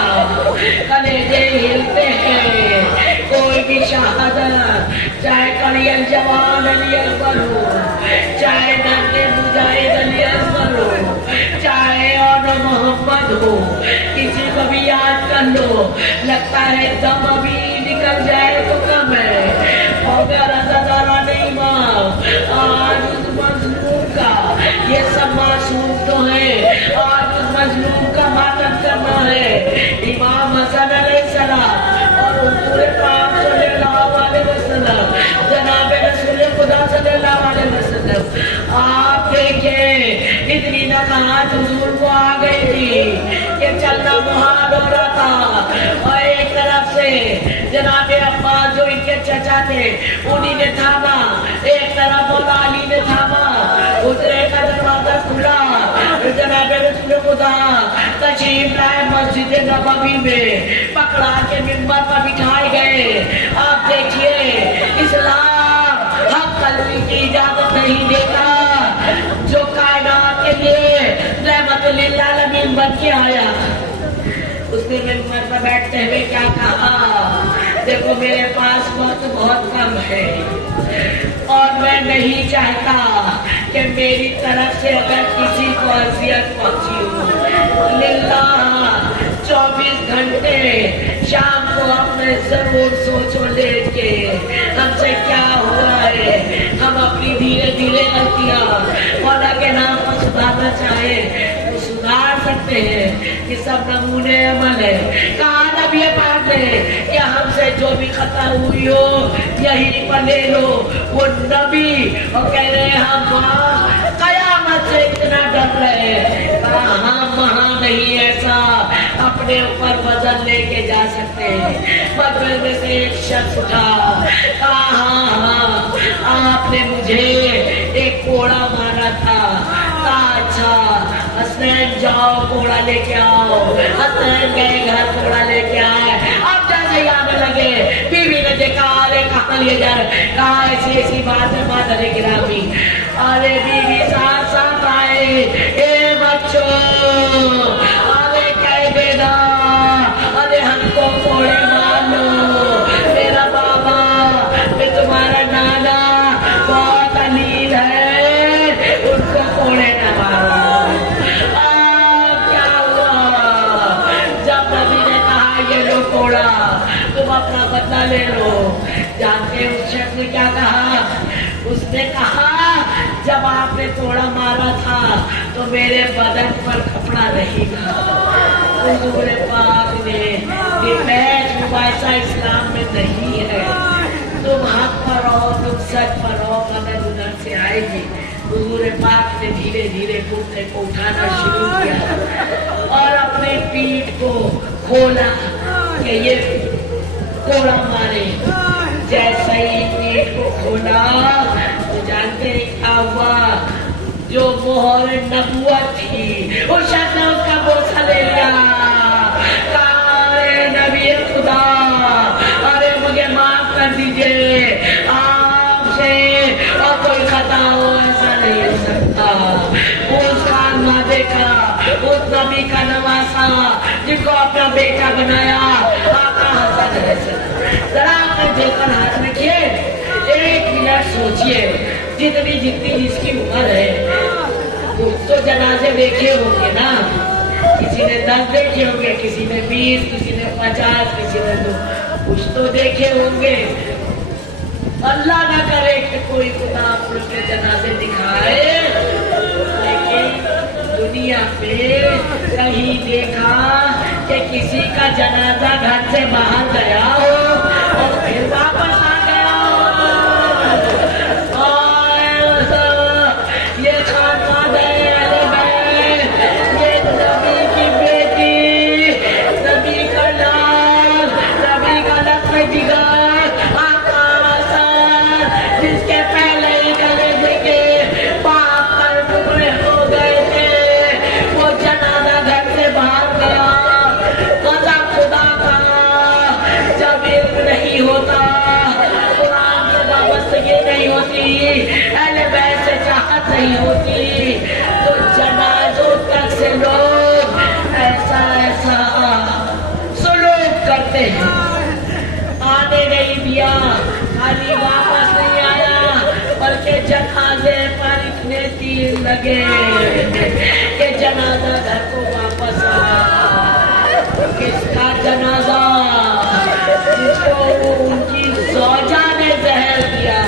कलेजे हिलते हैं, कोई भी शहादत, चाहे कलियल जवान अली अकबर हो, चाहे नन्हे मुजाहिद अली अकबर हो, चाहे और मोहम्मद हो, किसी को भी याद कर लो, लगता है दम अभी निकल जाए तो कम है। मगर ज़दारान इमाम, आज उस मजलूम का, ये सब मासूम तो है, आज उस मजलूम का मातम करना है। इमाम हसन अलैहिस्सलाम और पूरे पाक सल्लल्लाहु अलैहि वसल्लम, जनाब रसूल खुदा सल्लल्लाहु अलैहि वसल्लम, आप देखिए इतनी नकात हुजूर को आ गई थी कि चलना मुहाल हो रहा था, और एक तरफ से जनाब अब्बास जो इनके चचा थे उन्हीं ने थामा, एक तरफ मौला अली ने थामा, हुजरे का दरवाजा खुला, जनाब रसूल खुदा तशरीफ लाए मस्जिद नबवी में, पकड़ा के मिंबर पर बिठाए गए। आप देखिए इस्लाम हक कलमी की इजाजत नहीं देता, जो कायनात के लिए रहमतुल लिल आलमीन बन के आया, उसने मिंबर पर बैठते हुए क्या कहा, देखो मेरे पास वक्त बहुत कम है और मैं नहीं चाहता कि मेरी तरफ से अगर किसी को अज़ियत पहुंची हो, लिल्लाह 24 घंटे शाम को अपने जरूर सोचो लेट के हमसे क्या हुआ है, हम अपनी धीरे धीरे गलतियां मौला के नाम पर सुधारना चाहे तो सुधार सकते हैं। ये सब नमूने अमल है। कहा नबी पाक ने कि हमसे जो भी खता हुई हो यही पर ले लो, वो नबी और कह रहे हम वहाँ कयामत से इतना डर रहे, हम वहाँ नहीं ऐसा अपने ऊपर वजन लेके जा सकते हैं। मगर में से एक शख्स उठा, कहा हाँ आपने मुझे एक कोड़ा मारा था, कहा अच्छा हसनैन जाओ कोड़ा लेके आओ, हसनैन गए घर कोड़ा लेके आए। अब जैसे आने लगे बीवी ने देखा, अरे कहाँ लिए जा रहे, कहा ऐसी ऐसी बात है मादर गिरामी, अरे बीवी साथ साथ आए, ए बच्चों अरे कह देना, अरे हमको कोड़े मार लो, मेरा बाबा मैं तुम्हारा नाना बहुत अलील है, उनको कोड़े न मारो। क्या हुआ जब नबी ने कहा ये लो कोड़ा, तुम अपना बदला ले लो। जानते उस शख्स ने क्या कहा, उसने कहा जब आपने थोड़ा मारा था तो मेरे बदन पर कपड़ा नहीं था। हुजूर पाक ने दिमाग मुबाइसा इस्लाम में नहीं है, तुम हक पर रहो, तुम सच पर रहो, मगर उधर से आएगी। हुजूर पाक ने धीरे धीरे कुर्ते को उठाना शुरू किया और अपने पीठ को खोला कि ये कोड़ा मारे। जैसे ही पीठ को खोला तो जानते क्या हुआ, जो मोहर नबुवत थी वो शख्स ने उसका बोसा ले लिया। अरे नबी खुदा, अरे मुझे माफ कर दीजिए, आपसे और कोई खता हो ऐसा नहीं हो सकता। उस खान मादे का, उस नबी का नवासा जिनको अपना बेटा बनाया, आका हसन अलैहिस्सलाम। जरा आपने देखकर हाथ रखिए, एक मिनट सोचिए, जितनी जितनी जिसकी उम्र है, तो जनाजे देखे होंगे ना, किसी ने 10 देखे होंगे, किसी ने 20, किसी ने 50, किसी ने 2, कुछ तो देखे होंगे। अल्लाह ना करे कि कोई खुदा आप लोग के जनाजे दिखाए, लेकिन दुनिया पे कहीं देखा कि किसी का जनाजा घर से बाहर गया हो और फिर वापस आ गया हो। ये खानदान है, अरे भाई, ये नबी की बेटी, नबी का लाल, नबी का लखन जिगर, आका हसन, जिसके पहले ही कलेजे के पाप पर टुकड़े हो गए थे, वो जनाजा घर से बाहर गया। कज़ा खुदा का जब इल्म नहीं होता, कुरान से वाबस्तगी नहीं होती, अहले बैत से चाहत नहीं होती, तो जनाजों तक से लोग ऐसा ऐसा सुलूक करते हैं। आने नहीं दिया, खाली वापस नहीं आया, बल्कि जनाजे पर इतने तीर लगे कि जनाजा घर को वापस आ गया। किसका जनाजा? जिसको उनकी ज़ौजा ने जहर दिया।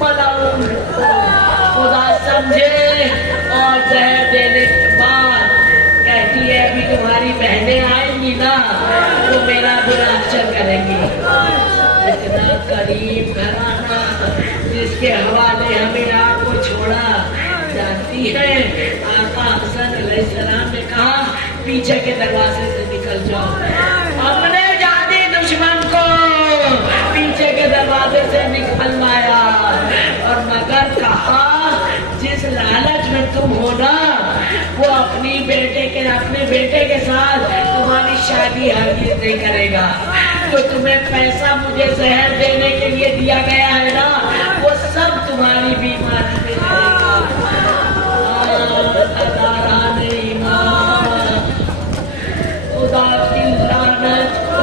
मलाउन खुदा समझे, और जहर देने के बाद कहती है अभी तुम्हारी बहनें आएंगी ना, वो मेरा गुनाह करेंगी। इतना करीब घराना जिसके हवाले हमें आपको छोड़ा, जानती है आका हसन अलैहिस्सलाम ने कहा पीछे के दरवाजे से निकल जाओ। अपने जाती दुश्मन को पीछे के दरवाजे से निकलवाया, और मगर कहा जिस लालच में तुम हो ना, वो अपने बेटे के साथ तुम्हारी शादी हरगिज़ नहीं करेगा। जो तुम्हें पैसा मुझे जहर देने के लिए दिया गया है ना, वो सब तुम्हारी बीमारी में जाएगा। खुदा की लानत को